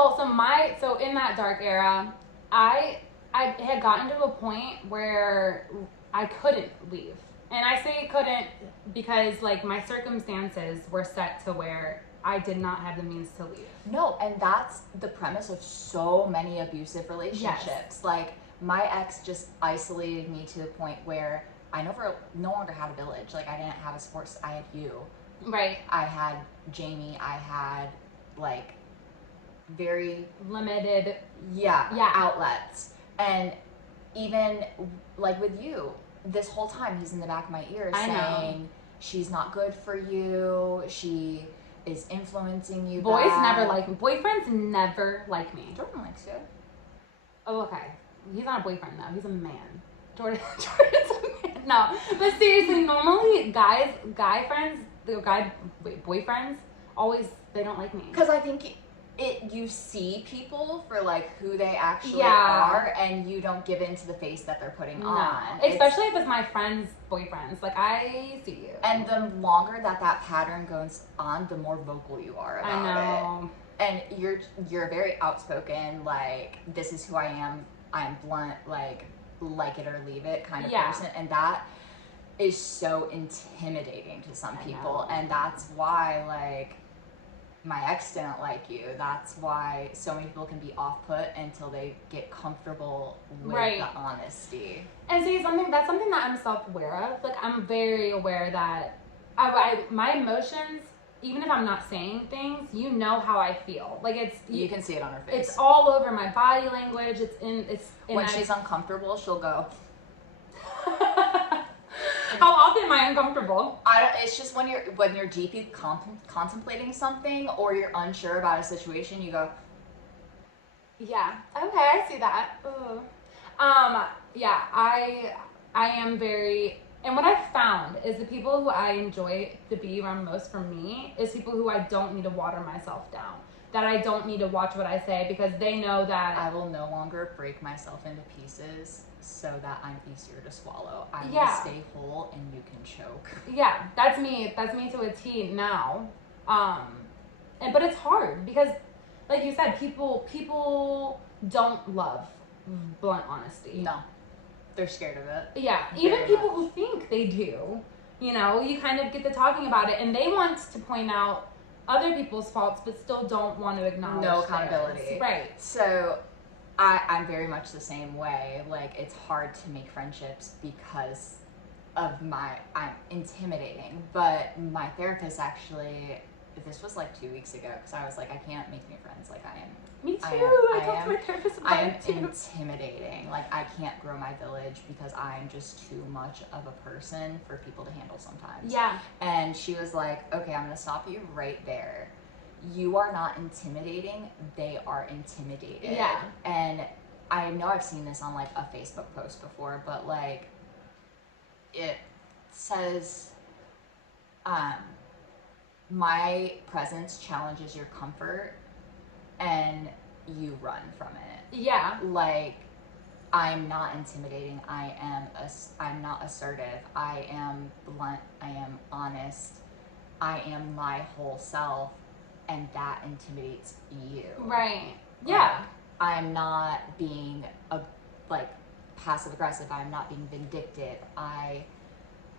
that dark era, I had gotten to a point where I couldn't leave. And I say couldn't because, like, my circumstances were set to where I did not have the means to leave. No, and that's the premise of so many abusive relationships. Yes. Like, my ex just isolated me to the point where I no longer had a village. Like, I didn't have a support. I had you. Right. I had Jamie. I had, like, very Limited. yeah outlets. And even, like, with you, this whole time he's in the back of my ear saying she's not good for you, she is influencing you. Boys never like me. Boyfriends never like me. Jordan likes you. Oh, okay. He's not a boyfriend though. He's a man. Jordan's a man. No, but seriously, normally guy friends, boyfriends, always they don't like me. Because I think you see people for like who they actually are, and you don't give in to the face that they're putting on. Especially if it's my friends' boyfriends. Like, I see you. And the longer that pattern goes on, the more vocal you are about it. And you're very outspoken, like, this is who I am, I'm blunt, like it or leave it kind of person. And that is so intimidating to some people. And that's why, like, my ex didn't like you. That's why so many people can be off-put until they get comfortable with the honesty. And see, that's something that I'm self-aware of. Like, I'm very aware that my emotions, even if I'm not saying things, you know how I feel. Like, you can see it on her face. It's all over my body language. When she's uncomfortable, she'll go. How often am I uncomfortable? It's just when you're deeply contemplating something, or you're unsure about a situation, you go. Yeah. Okay, I see that. Ooh. Yeah, I am very. And what I've found is the people who I enjoy to be around most for me is people who I don't need to water myself down. That I don't need to watch what I say because they know that I will no longer break myself into pieces so that I'm easier to swallow. I will stay whole and you can choke. Yeah, that's me. That's me to a T now. But it's hard because, like you said, people don't love blunt honesty. No. They're scared of it. Yeah. Even people who think they do, you kind of get to talking about it and they want to point out other people's faults but still don't want to acknowledge no accountability. Theirs. Right. So I'm very much the same way. Like, it's hard to make friendships because of I'm intimidating. But my therapist actually, this was like 2 weeks ago, because I was like, I can't make new friends. Like, I am. Me too. I talked to my therapist about it too. I am intimidating. Like, I can't grow my village because I'm just too much of a person for people to handle sometimes. Yeah. And she was like, okay, I'm going to stop you right there. You are not intimidating. They are intimidated. Yeah. And I know I've seen this on, like, a Facebook post before, but, like, it says, my presence challenges your comfort and you run from it. Yeah. Like, I'm not intimidating. I'm not assertive. I am blunt. I am honest. I am my whole self, and that intimidates you. Right. Yeah. Like, I'm not being passive aggressive. I'm not being vindictive. I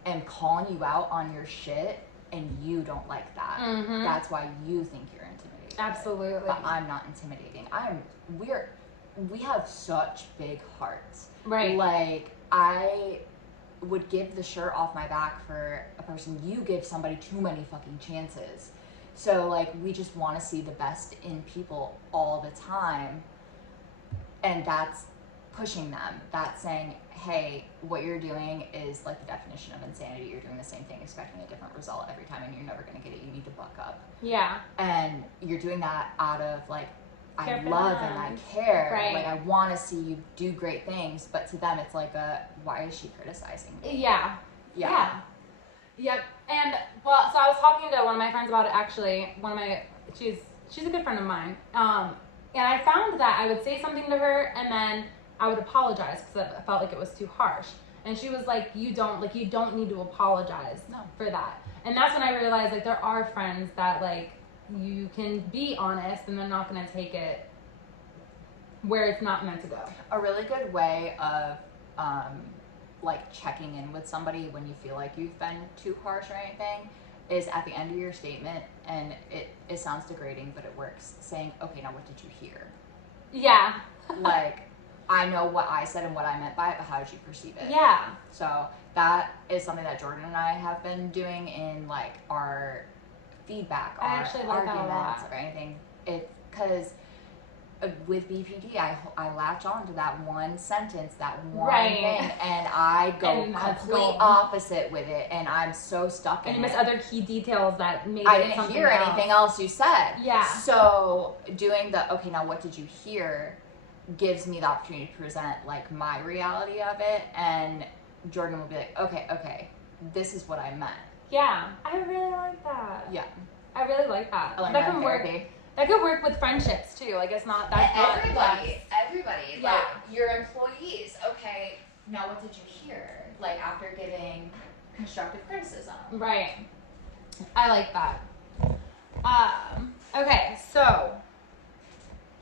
am calling you out on your shit, and you don't like that. Mm-hmm. That's why you think you're intimidated. Absolutely. But I'm not intimidating. We have such big hearts. Right. Like, I would give the shirt off my back for a person. You give somebody too many fucking chances. So, like, we just want to see the best in people all the time. And that's pushing them. That's saying, hey, what you're doing is like the definition of insanity. You're doing the same thing, expecting a different result every time, and you're never going to get it. You need to buck up. Yeah. And you're doing that out of, like, care I for love them. and I care. Right. Like, I want to see you do great things. But to them, it's like why is she criticizing me? Yeah. Yep. And, well, so I was talking to one of my friends about it, actually. She's a good friend of mine. And I found that I would say something to her, and then I would apologize because I felt like it was too harsh. And she was like, you don't need to apologize for that. And that's when I realized, like, there are friends that, like, you can be honest and they're not going to take it where it's not meant to go. A really good way of like checking in with somebody when you feel like you've been too harsh or anything is at the end of your statement, and it sounds degrading, but it works, saying, okay, now what did you hear? Yeah. Like, I know what I said and what I meant by it, but how did you perceive it? Yeah. So that is something that Jordan and I have been doing in like our feedback, I our actually like that a arguments, lot. or anything. Because with BPD, I latch on to that one sentence, that one thing, and I go And that's complete gold. opposite with it, and I'm so stuck in And you miss it. other key details that made I it didn't something hear anything else you said. Yeah. So doing the, okay, now what did you hear, gives me the opportunity to present like my reality of it, and Jordan will be like, okay, this is what I meant. Yeah. I really like that. Yeah. I really like that. I learned That that in can work. therapy. That could work with friendships too. Like it's not that's Everybody. Yeah. Like your employees. Okay, now what did you hear? Like after giving constructive criticism. Right. I like that. Okay, so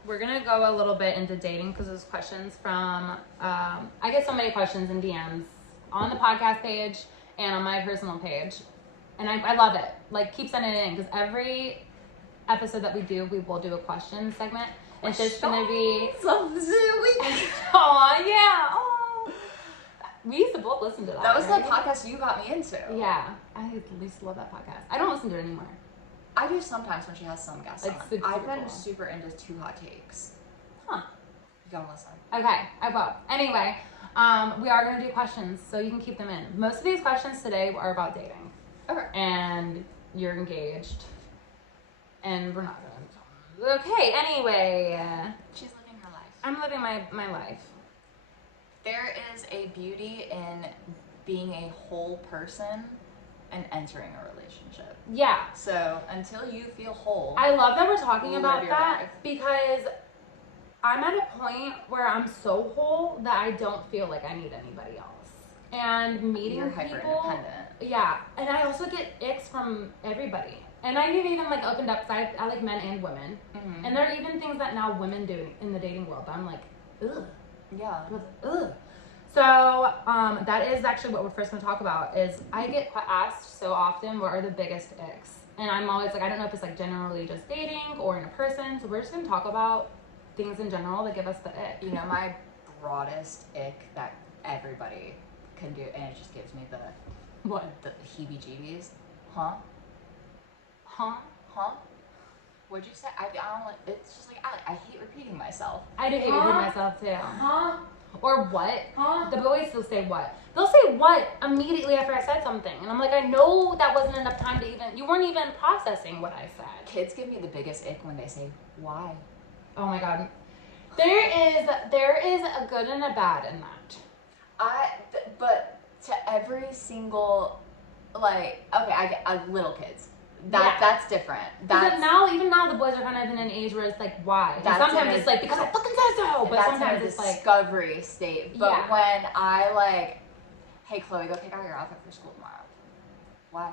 we're gonna go a little bit into dating because there's questions from I get so many questions in DMs on the podcast page and on my personal page, and I love it. Like keep sending it in because every episode that we do, we will do a question segment. And it's just gonna be oh yeah. Oh. We used to both listen to that. That was right? the podcast you got me into. Yeah, I used to love that podcast. I don't listen to it anymore. I do sometimes when she has some guests on. It's I've super been cool. super into Two Hot Takes. Huh. You gotta listen. Okay, I will. Anyway, we are going to do questions, so you can keep them in. Most of these questions today are about dating. Okay. And you're engaged. And we're not going to... Okay, anyway. She's living her life. I'm living my life. There is a beauty in being a whole person and entering a relationship. Yeah. So until you feel whole, I love that we're talking Live about your that life. because I'm at a point where I'm so whole that I don't feel like I need anybody else. And meeting you're hyper people... independent. Yeah, and I also get icks from everybody. And I've even like opened up, because I like men and women. Mm-hmm. And there are even things that now women do in the dating world that I'm like, ugh. Yeah. Ugh. So that is actually what we're first going to talk about is I get asked so often what are the biggest icks. And I'm always like, I don't know if it's like generally just dating or in a person. So we're just going to talk about things in general that give us the ick. You know, my broadest ick that everybody can do, and it just gives me the heebie-jeebies. Huh? What'd you say? I don't like, it's just like, I hate repeating myself. I do hate repeating myself too. Huh? Or what? Huh? The boys will say what? They'll say what immediately after I said something. And I'm like, I know that wasn't enough time to even, you weren't even processing what I said. Kids give me the biggest ick when they say, why? Oh my God. There is a good and a bad in that. But to every single, like, okay, I get little kids. That's different. That's Even now the boys are kind of in an age where it's like, why? And That's sometimes in a- it's like, because I fucking said so. But that's sometimes in a it's like, discovery state. But Yeah. when I like, hey Chloe, go pick out your outfit for school tomorrow. Why?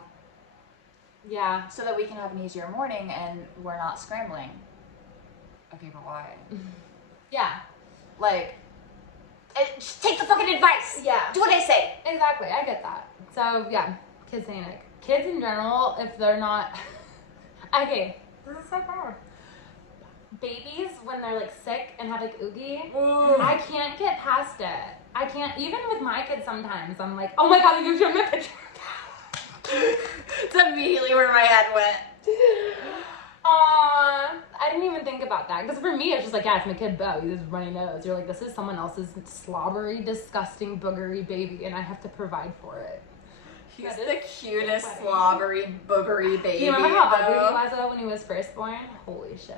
yeah. So that we can have an easier morning and we're not scrambling. Okay, but why? Yeah. Like, just take the fucking advice. Yeah. Do what I say. Exactly. I get that. So yeah, kids saying it. Kids in general, if they're not, okay, this is so bad. Babies, when they're like sick and have like oogie, I can't get past it. I can't, even with my kids sometimes, I'm like, oh my God, you showed me a picture. It's immediately where my head went. I didn't even think about that. Because for me, it's just like, yeah, it's my kid Bo. He has a runny nose. You're like, this is someone else's slobbery, disgusting, boogery baby, and I have to provide for it. He's That the is cutest, funny. slobbery, boogery baby. Do you remember how ugly though. he was though when he was first born? Holy shit.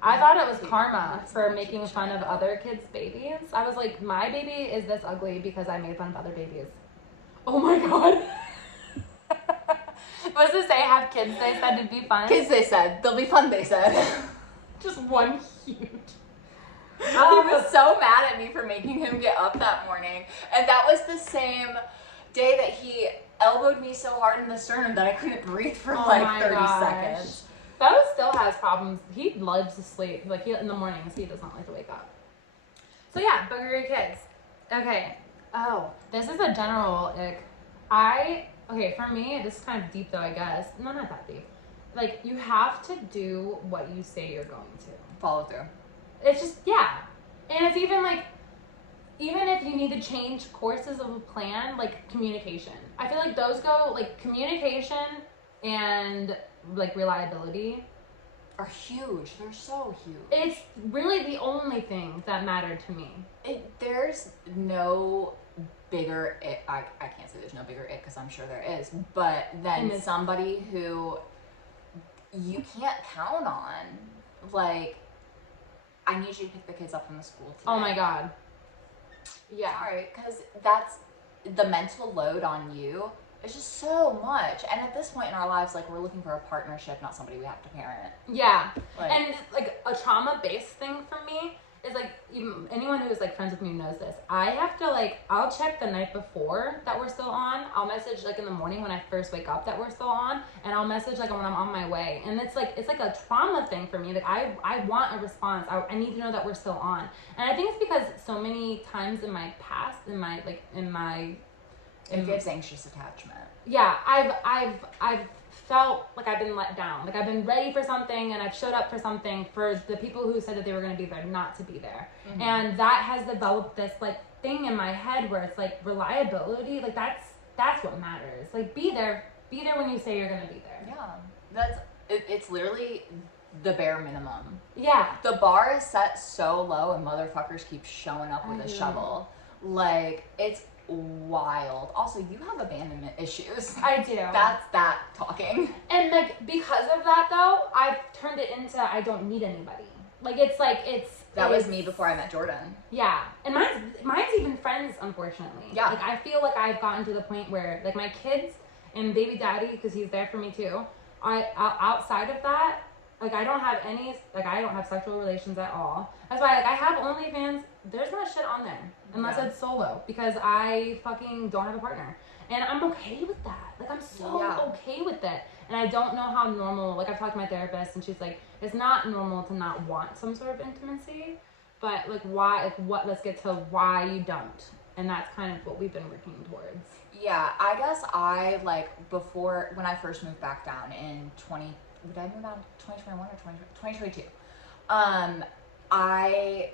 I thought it was karma for making fun of other kids' babies. I was like, my baby is this ugly because I made fun of other babies. Oh my God. What does it say? Have kids, they said, to be fun? Kids, they said. They'll be fun, they said. Just one huge. He was so mad at me for making him get up that morning. And that was the same day that he elbowed me so hard in the sternum that I couldn't breathe for like 30 seconds. Bo still has problems. He loves to sleep. Like in the mornings, he does not like to wake up. So yeah, boogery kids. Okay. Oh, this is a general ick. Okay, for me, this is kind of deep though, I guess. No, not that deep. Like, you have to do what you say you're going to. Follow through. It's just, yeah. And it's even like, even if you need to change courses of a plan, like communication. I feel like those go, like communication and like reliability Are huge. They're so huge. it's really the only thing that mattered to me. There's no bigger it. I can't say there's no bigger it because I'm sure there is. But then somebody who you can't count on. Like, I need you to pick the kids up from the school today. Oh my God. Yeah. Sorry, because that's the mental load on you. It's just so much. And at this point in our lives, like, we're looking for a partnership, not somebody we have to parent. Yeah. Like, and like a trauma-based thing for me is like, even anyone who's like friends with me knows this. I have to like, I'll check the night before that we're still on. I'll message like in the morning when I first wake up that we're still on, and I'll message like when I'm on my way. And it's like a trauma thing for me. Like I want a response. I need to know that we're still on. And I think it's because so many times in my past, it gives anxious attachment. Yeah, I've felt like I've been let down. Like I've been ready for something and I've showed up for something for the people who said that they were going to be there not to be there. Mm-hmm. And that has developed this like thing in my head where it's like reliability, like that's what matters. Like be there when you say you're going to be there. Yeah. It's literally the bare minimum. Yeah. The bar is set so low and motherfuckers keep showing up with a shovel. Like, it's wild. Also, you have abandonment issues. I do. That's that talking. And like because of that though, I've turned it into I don't need anybody. Like that was me before I met Jordan. Yeah. And mine's even friends, unfortunately. Yeah. Like I feel like I've gotten to the point where like my kids and baby daddy, because he's there for me too, outside of that, like I don't have sexual relations at all. That's why like I have OnlyFans. There's not shit on there unless it's solo because I fucking don't have a partner, and I'm okay with that. Like I'm so okay with it, and I don't know how normal. Like I've talked to my therapist, and she's like, it's not normal to not want some sort of intimacy, but like why? Like what? Let's get to why you don't, and that's kind of what we've been working towards. Yeah, I guess I like before when I first moved back down in 2021 or 2022? I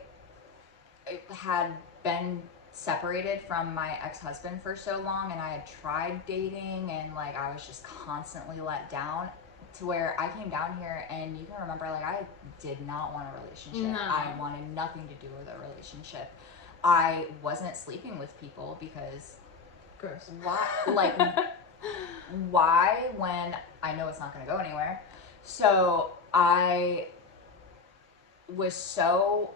had been separated from my ex-husband for so long, and I had tried dating, and like I was just constantly let down to where I came down here, and you can remember like I did not want a relationship. No. I wanted nothing to do with a relationship. I wasn't sleeping with people because gross. Why? Like why when I know it's not going to go anywhere? So I was so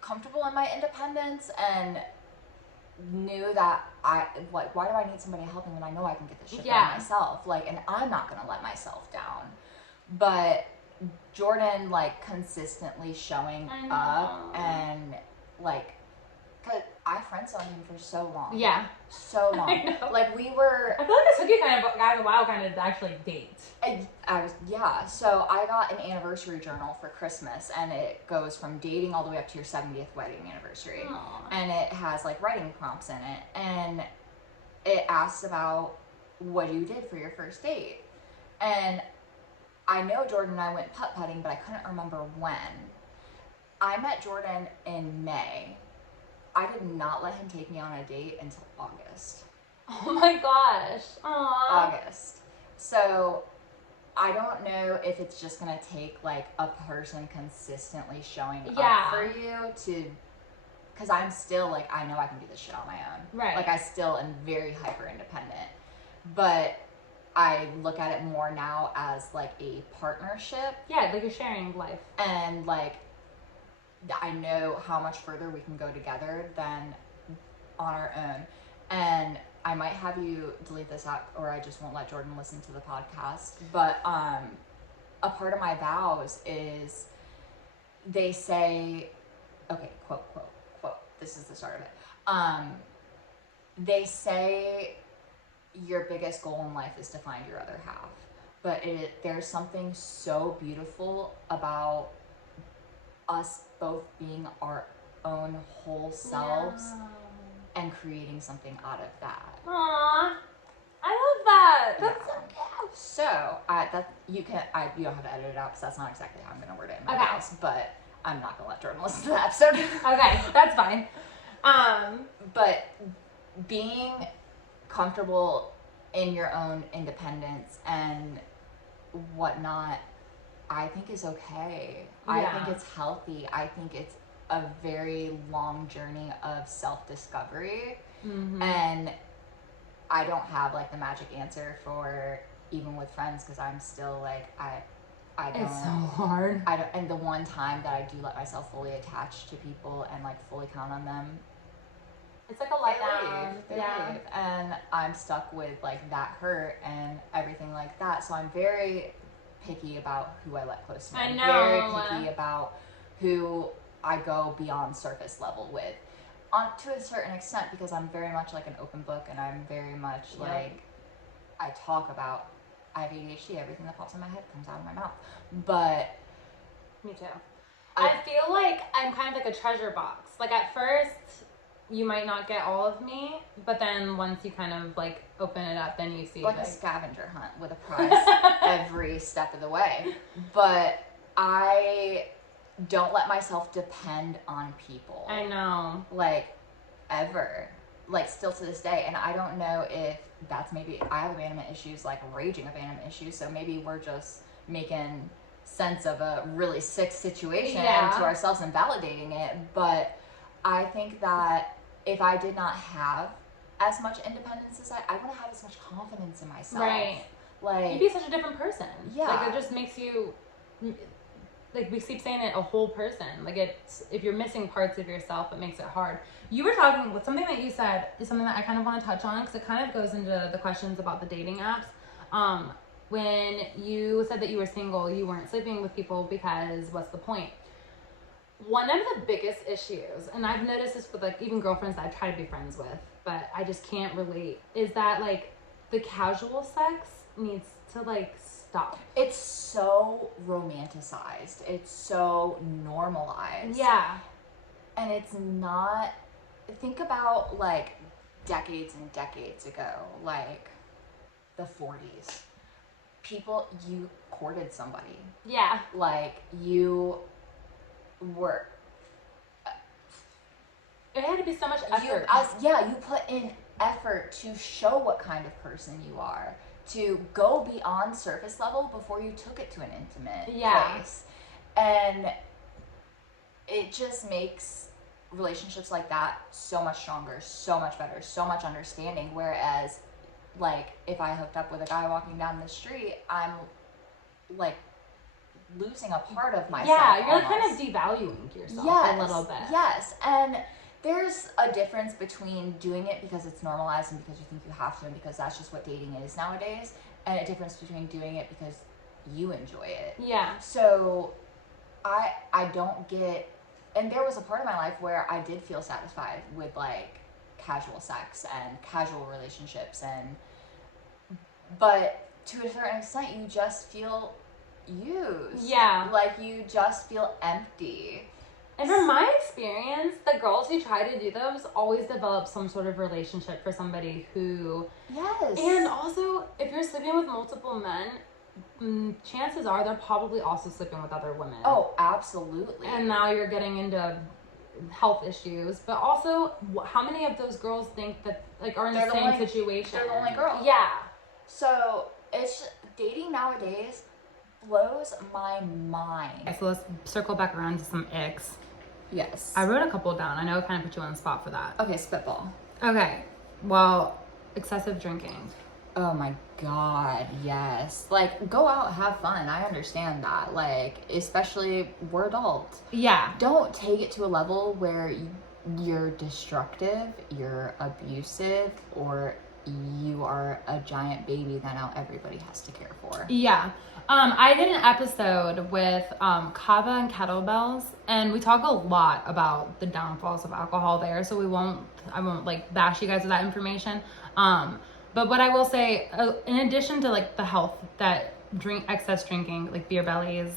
comfortable in my independence and knew that why do I need somebody to help me when I know I can get this shit done myself? Like, and I'm not going to let myself down. But Jordan, like, consistently showing up and, like, cause I friend-zoned him for so long. Yeah. So long. Like, we were... I feel like it took you guys a while kind of to actually date. So I got an anniversary journal for Christmas, and it goes from dating all the way up to your 70th wedding anniversary. Aww. And it has, like, writing prompts in it. And it asks about what you did for your first date. And I know Jordan and I went putt-putting, but I couldn't remember when. I met Jordan in May. I did not let him take me on a date until August. Oh my gosh. Aww. August. So I don't know if it's just going to take like a person consistently showing up for you to, because I'm still like, I know I can do this shit on my own. Right. Like I still am very hyper independent, but I look at it more now as like a partnership. Yeah, like you're sharing life. And like, I know how much further we can go together than on our own. And I might have you delete this out, or I just won't let Jordan listen to the podcast. But a part of my vows is they say, okay, quote, this is the start of it. They say your biggest goal in life is to find your other half. But there's something so beautiful about us both being our own whole selves and creating something out of that. Aww. I love that. That's so cute. So, you don't have to edit it out because that's not exactly how I'm going to word it in my house, but I'm not going to let Jordan listen to the episode. Okay, that's fine. But being comfortable in your own independence and whatnot, I think is okay. I think it's healthy. I think it's a very long journey of self-discovery. And I don't have like the magic answer for even with friends because I'm still like I don't. It's so hard. I don't, and the one time that I do let myself fully attach to people and like fully count on them, it's like a letdown. They leave. And I'm stuck with like that hurt and everything like that. So I'm very picky about who I let close to me. I I'm know. very picky about who I go beyond surface level with. To a certain extent, because I'm very much like an open book and I'm very much like, I talk about, I have ADHD, everything that pops in my head comes out of my mouth. But me too. I feel like I'm kind of like a treasure box. Like at first, you might not get all of me, but then once you kind of like open it up, then you see like a scavenger hunt with a prize every step of the way. But I don't let myself depend on people. I know. Like, ever. Like, still to this day. And I don't know if that's maybe, I have abandonment issues, like raging abandonment issues. So maybe we're just making sense of a really sick situation to ourselves and validating it. But I think that if I did not have as much independence as I wouldn't have as much confidence in myself. Right. Like, you'd be such a different person. Yeah. Like, it just makes you, like we keep saying it, a whole person. Like it's, if you're missing parts of yourself, it makes it hard. You were talking with something that you said is something that I kind of want to touch on because it kind of goes into the questions about the dating apps. When you said that you were single, you weren't sleeping with people because what's the point? One of the biggest issues, and I've noticed this with like even girlfriends that I try to be friends with, but I just can't relate, is that like the casual sex needs to like stop. It's so romanticized. It's so normalized. Yeah. And it's not, think about like decades and decades ago, like the 40s. People, you courted somebody. Yeah. Like you were. It had to be so much effort. You put in effort to show what kind of person you are. To go beyond surface level before you took it to an intimate place. And it just makes relationships like that so much stronger, so much better, so much understanding. Whereas, like, if I hooked up with a guy walking down the street, I'm, like, losing a part of myself. Yeah, you're like kind of devaluing yourself a little bit. Yes, and there's a difference between doing it because it's normalized and because you think you have to and because that's just what dating is nowadays, and a difference between doing it because you enjoy it. Yeah. So I don't get, and there was a part of my life where I did feel satisfied with like casual sex and casual relationships, but to a certain extent you just feel used. Yeah. Like you just feel empty. And from my experience, the girls who try to do those always develop some sort of relationship for somebody who... Yes. And also, if you're sleeping with multiple men, chances are they're probably also sleeping with other women. Oh, absolutely. And now you're getting into health issues. But also, how many of those girls think that, like, are in the same situation? They're the only girl. Yeah. So, it's... Dating nowadays blows my mind. Okay, so let's circle back around to some icks. Yes. I wrote a couple down. I know it kind of put you on the spot for that. Okay, spitball. Okay. Well, excessive drinking. Oh my God, yes. Like, go out, have fun. I understand that. Like, especially, we're adults. Yeah. Don't take it to a level where you're destructive, you're abusive, or you are a giant baby that now everybody has to care for. Yeah. I did an episode with Kava and Kettlebells, and we talk a lot about the downfalls of alcohol there, so I won't like bash you guys with that information. But what I will say, in addition to like the health that excess drinking, like beer bellies,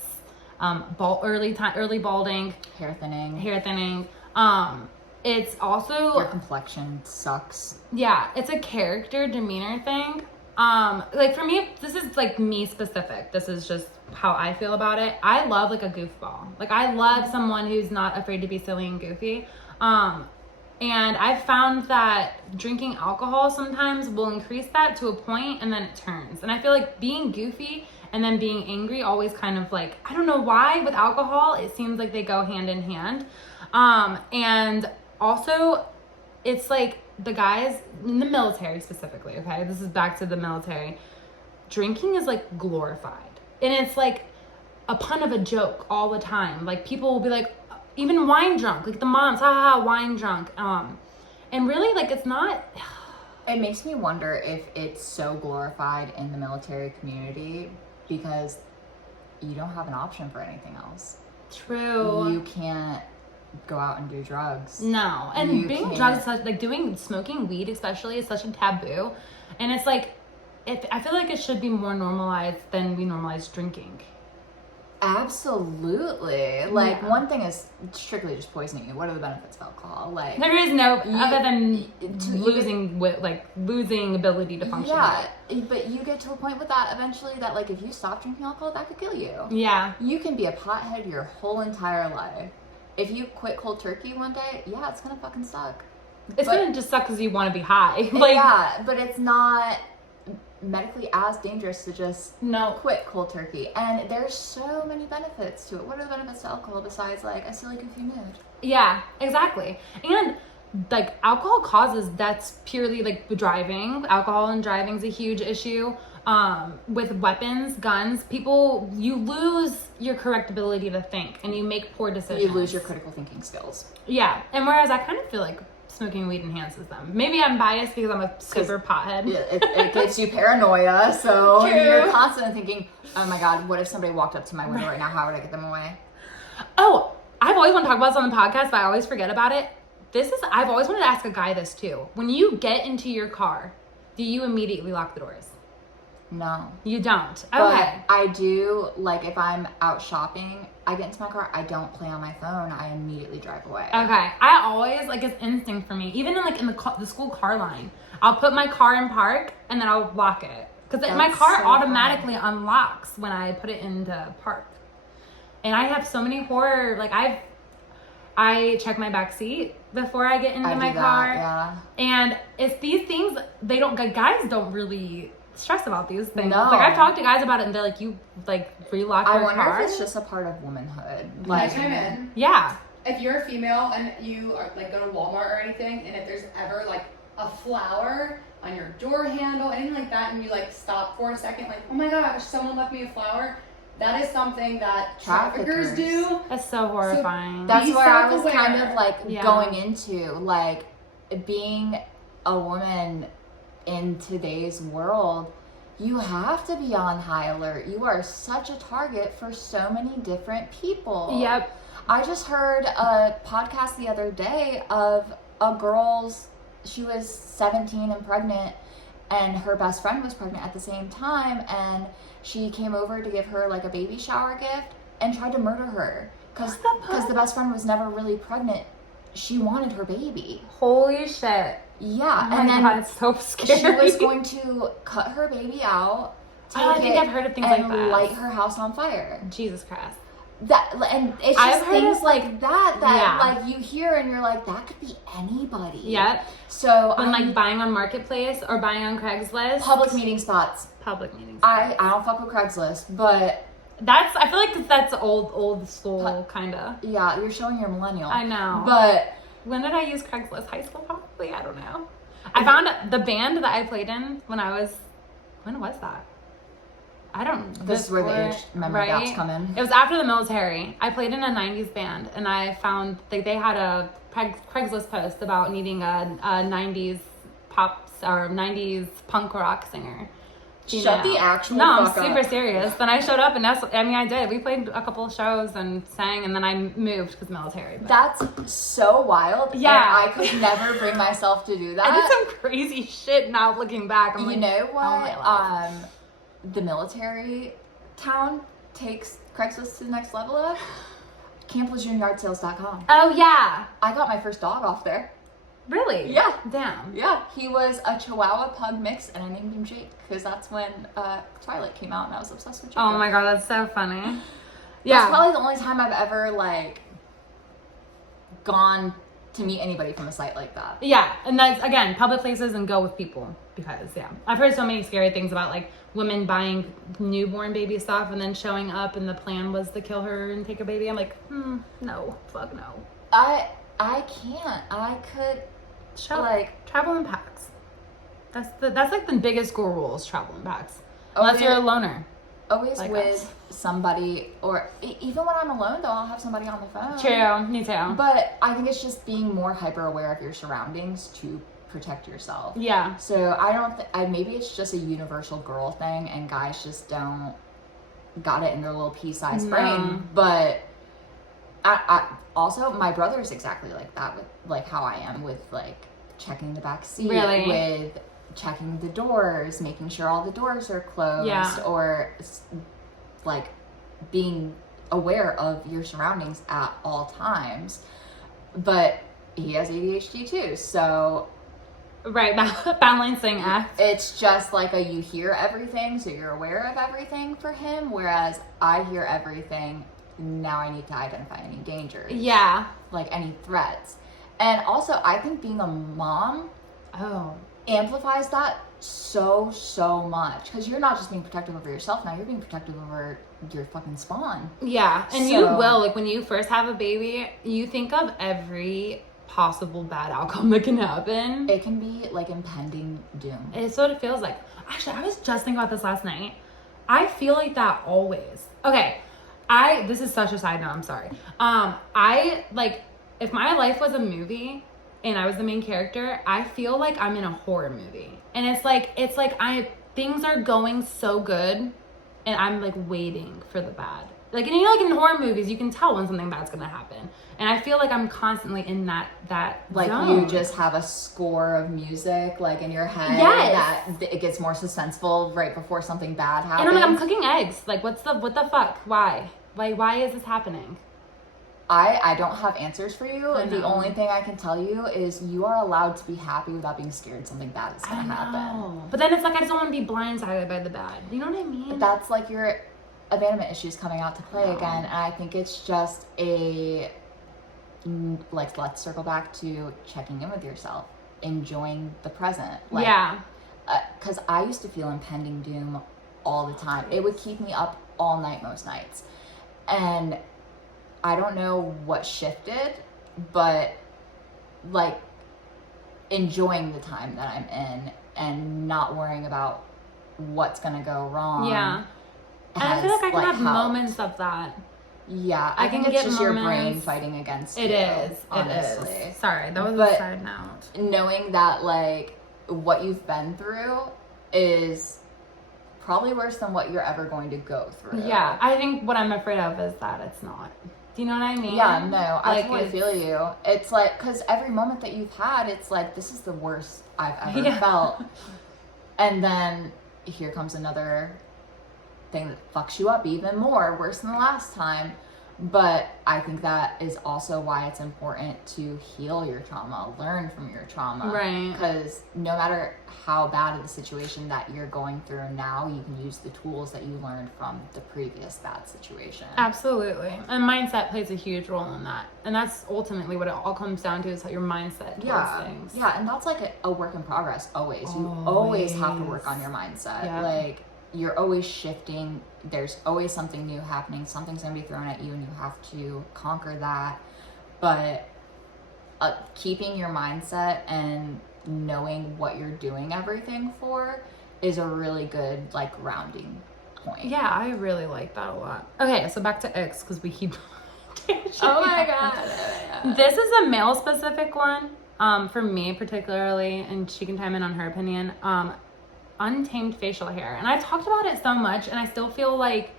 early balding, hair thinning, It's also Your complexion sucks. Yeah, it's a character demeanor thing. Like for me, this is like me specific. This is just how I feel about it. I love like a goofball. Like I love someone who's not afraid to be silly and goofy. And I've found that drinking alcohol sometimes will increase that to a point and then it turns. And I feel like being goofy and then being angry always kind of like, I don't know why with alcohol, it seems like they go hand in hand. And also it's like the guys in the military specifically, okay? This is back to the military. Drinking is like glorified. And it's like a pun of a joke all the time. Like people will be like, even wine drunk, like the moms, wine drunk. And really like it's not. It makes me wonder if it's so glorified in the military community because you don't have an option for anything else. True. You can't go out and do drugs. No. And being drugs, like smoking weed especially is such a taboo. And it's like, I feel like it should be more normalized than we normalize drinking. Absolutely. Like one thing is strictly just poisoning you. What are the benefits of alcohol? Like there is no other than losing ability to function. Yeah, but you get to a point with that eventually that like if you stop drinking alcohol, that could kill you. Yeah. You can be a pothead your whole entire life. If you quit cold turkey one day, yeah, it's gonna fucking suck. It's gonna just suck because you want to be high. Yeah, but it's not medically as dangerous to just quit cold turkey. And there's so many benefits to it. What are the benefits to alcohol besides like a silly goofy mood? Yeah, exactly. And like alcohol causes deaths purely like driving. Alcohol and driving is a huge issue. With weapons, guns, you lose your correct ability to think and you make poor decisions. You lose your critical thinking skills. Yeah. And whereas I kind of feel like smoking weed enhances them. Maybe I'm biased because I'm a super pothead. Yeah, it gives you paranoia, so True. You're constantly thinking, oh my god, what if somebody walked up to my window right now? How would I get them away? Oh, I've always wanted to talk about this on the podcast, but I always forget about it. I've always wanted to ask a guy this too. When you get into your car, do you immediately lock the doors? No. You don't? But Okay. I do, like if I'm out shopping, I get into my car, I don't play on my phone, I immediately drive away. Okay. I always, like, it's instinct for me. Even in the school car line, I'll put my car in park and then I'll lock it. Because my car automatically unlocks when I put it into park. And I have so many horror, like I check my back seat before I get into my car. Yeah. And it's these things, guys don't really stress about these things. No. Like I've talked to guys about it and they're like, you like relock your car? I wonder if it's just a part of womanhood. Like, can I chime in? Yeah. If you're a female and you are like go to Walmart or anything, and if there's ever like a flower on your door handle, anything like that, and you like stop for a second, like, oh my gosh, someone left me a flower. That is something that traffickers do. That's so horrifying. So that's where I was self-aware. kind of like going into, like being a woman in today's world, you have to be on high alert. You are such a target for so many different people. Yep. I just heard a podcast the other day of she was 17 and pregnant, and her best friend was pregnant at the same time, and she came over to give her like a baby shower gift and tried to murder her because the best friend was never really pregnant. She wanted her baby. Holy shit. Yeah, Oh and my then God, it's so scary. she was going to cut her baby out, I think I've heard of things like that. and light her house on fire. Jesus Christ. And it's I've just heard things of, like that like you hear and you're like, that could be anybody. Yep. So When like buying on Marketplace or buying on Craigslist. public meeting spots. Public meetings. I don't fuck with Craigslist, but I feel like that's old school kinda. yeah, you're showing you're a millennial. I know. But when did I use Craigslist? High school probably? I don't know. I found the band that I played in when was that? I don't. This is where the age memory gaps come in. It was after the military. I played in a 90s band, and I found they had a Craigslist post about needing a 90s pop or 90s punk rock singer. Shut the actual No, I'm fuck super up. serious. Then I showed up, and I did. We played a couple of shows and sang, and then I moved because military. But. That's so wild. Yeah. And I could never bring myself to do that. I did some crazy shit now looking back. I'm You like, know oh my what? life. The military town takes Craigslist to the next level of? CampLegionYardSales.com. Oh, yeah. I got my first dog off there. Really? Yeah. Damn. Yeah, he was a Chihuahua Pug mix, and I named him Jake because that's when Twilight came out, and I was obsessed with Jake. Oh my god, that's so funny. Yeah. That's probably the only time I've ever, like, gone to meet anybody from a site like that. Yeah, and that's, again, public places and go with people because, yeah. I've heard so many scary things about, like, women buying newborn baby stuff and then showing up and the plan was to kill her and take her baby. I'm like, no, fuck no. I can't. I could... travel in packs. That's like the biggest school rule is travel in packs. Unless you're a loner. Always like with us. Somebody, or even when I'm alone though, I'll have somebody on the phone. True, me too. But I think it's just being more hyper aware of your surroundings to protect yourself. Yeah. So I don't maybe it's just a universal girl thing and guys just don't got it in their little pea-sized brain. But I also, my brother is exactly like that with like how I am with like checking the back seat, with checking the doors, making sure all the doors are closed, or like being aware of your surroundings at all times. But he has ADHD too, so balancing act. It's just like you hear everything, so you're aware of everything for him, whereas I hear everything. Now I need to identify any dangers. Yeah. Like any threats. And also, I think being a mom amplifies that so much. Because you're not just being protective over yourself now, you're being protective over your fucking spawn. Yeah. And you will, like when you first have a baby, you think of every possible bad outcome that can happen. It can be like impending doom. It's what it feels like. Actually, I was just thinking about this last night. I feel like that always. Okay. This is such a side note, I'm sorry. I like, if my life was a movie and I was the main character, I feel like I'm in a horror movie. And it's like things are going so good and I'm like waiting for the bad. Like, and you know, like in horror movies, you can tell when something bad's gonna happen. And I feel like I'm constantly in that like zone. You just have a score of music like in your head that it gets more suspenseful right before something bad happens. And I'm cooking eggs. Like, what the fuck? Why? Why is this happening? I don't have answers for you. The only thing I can tell you is you are allowed to be happy without being scared something bad is going to happen. But then it's like I just don't want to be blindsided by the bad. You know what I mean? That's like your abandonment issues coming out to play again. And I think it's just let's circle back to checking in with yourself, enjoying the present. Because I used to feel impending doom all the time. It would keep me up all night most nights. And I don't know what shifted, but like enjoying the time that I'm in and not worrying about what's gonna go wrong. Yeah. And I feel like I can have moments of that. Yeah, I think it's just your brain fighting against you. It is. Honestly. It is. Sorry, that was a side note. Knowing that like what you've been through is probably worse than what you're ever going to go through. Yeah, I think what I'm afraid of is that it's not. Do you know what I mean? Yeah, no, I totally feel you. It's like, because every moment that you've had, it's like, this is the worst I've ever felt. And then here comes another thing that fucks you up even more, worse than the last time. But I think that is also why it's important to heal your trauma, learn from your trauma. Right. Because no matter how bad of the situation that you're going through now, you can use the tools that you learned from the previous bad situation. Absolutely. And mindset plays a huge role in that. And that's ultimately what it all comes down to, is how your mindset towards things. Yeah, and that's like a work in progress always. You always have to work on your mindset. Yeah. Like, you're always shifting. There's always something new happening. Something's going to be thrown at you and you have to conquer that. But keeping your mindset and knowing what you're doing everything for is a really good, like, grounding point. Yeah, I really like that a lot. Okay, so back to X, because we keep... Oh my god. This is a male specific one, for me particularly, and she can chime in on her opinion. Untamed facial hair. And I've talked about it so much, and I still feel like,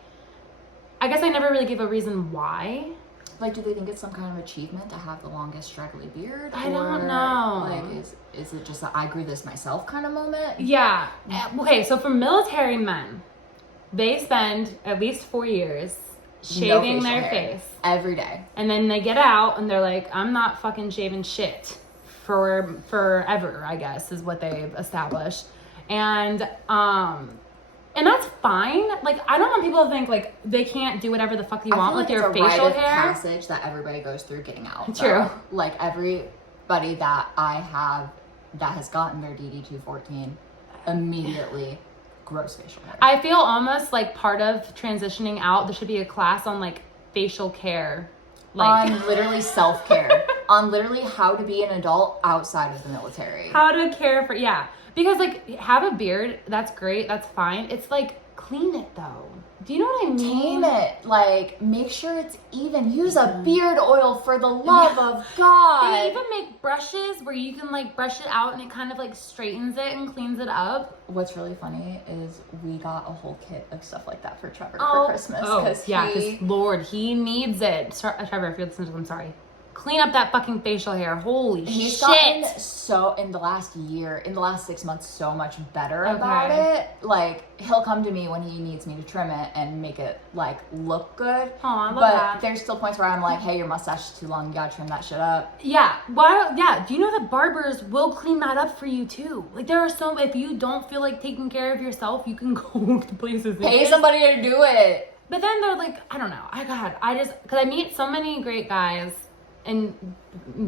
I guess I never really gave a reason why. Like, do they think it's some kind of achievement to have the longest straggly beard? I don't know. Like, is it just a I grew this myself kind of moment? Yeah. Okay, so for military men, they spend at least 4 years shaving their face every day. And then they get out and they're like, I'm not fucking shaving shit for forever, I guess, is what they've established. And that's fine. Like, I don't want people to think like they can't do whatever the fuck they want with their facial hair. It's a rite of passage that everybody goes through getting out. True. Like, everybody that I have that has gotten their DD214 immediately grows facial hair. I feel almost like part of transitioning out, there should be a class on like facial care. Like, on literally self-care. On literally how to be an adult outside of the military. How to care for, yeah. Because like, have a beard, that's great, that's fine. It's like, clean it though. Do you know what I mean? Tame it. Like, make sure it's even. Use a beard oil for the love of God. They even make brushes where you can like brush it out and it kind of like straightens it and cleans it up. What's really funny is we got a whole kit of stuff like that for Trevor for Christmas. Because Lord, he needs it. Trevor, if you're listening to this, I'm sorry. Clean up that fucking facial hair. Holy He's shit. gotten in the last 6 months, so much better about it. Like, he'll come to me when he needs me to trim it and make it, like, look good. Aw, I love but that. There's still points where I'm like, hey, your mustache is too long. You gotta trim that shit up. Yeah. Well, yeah. Do you know that barbers will clean that up for you, too? Like, there are if you don't feel like taking care of yourself, you can go to places. Pay somebody to do it. But then they're like, I don't know. Because I meet so many great guys. And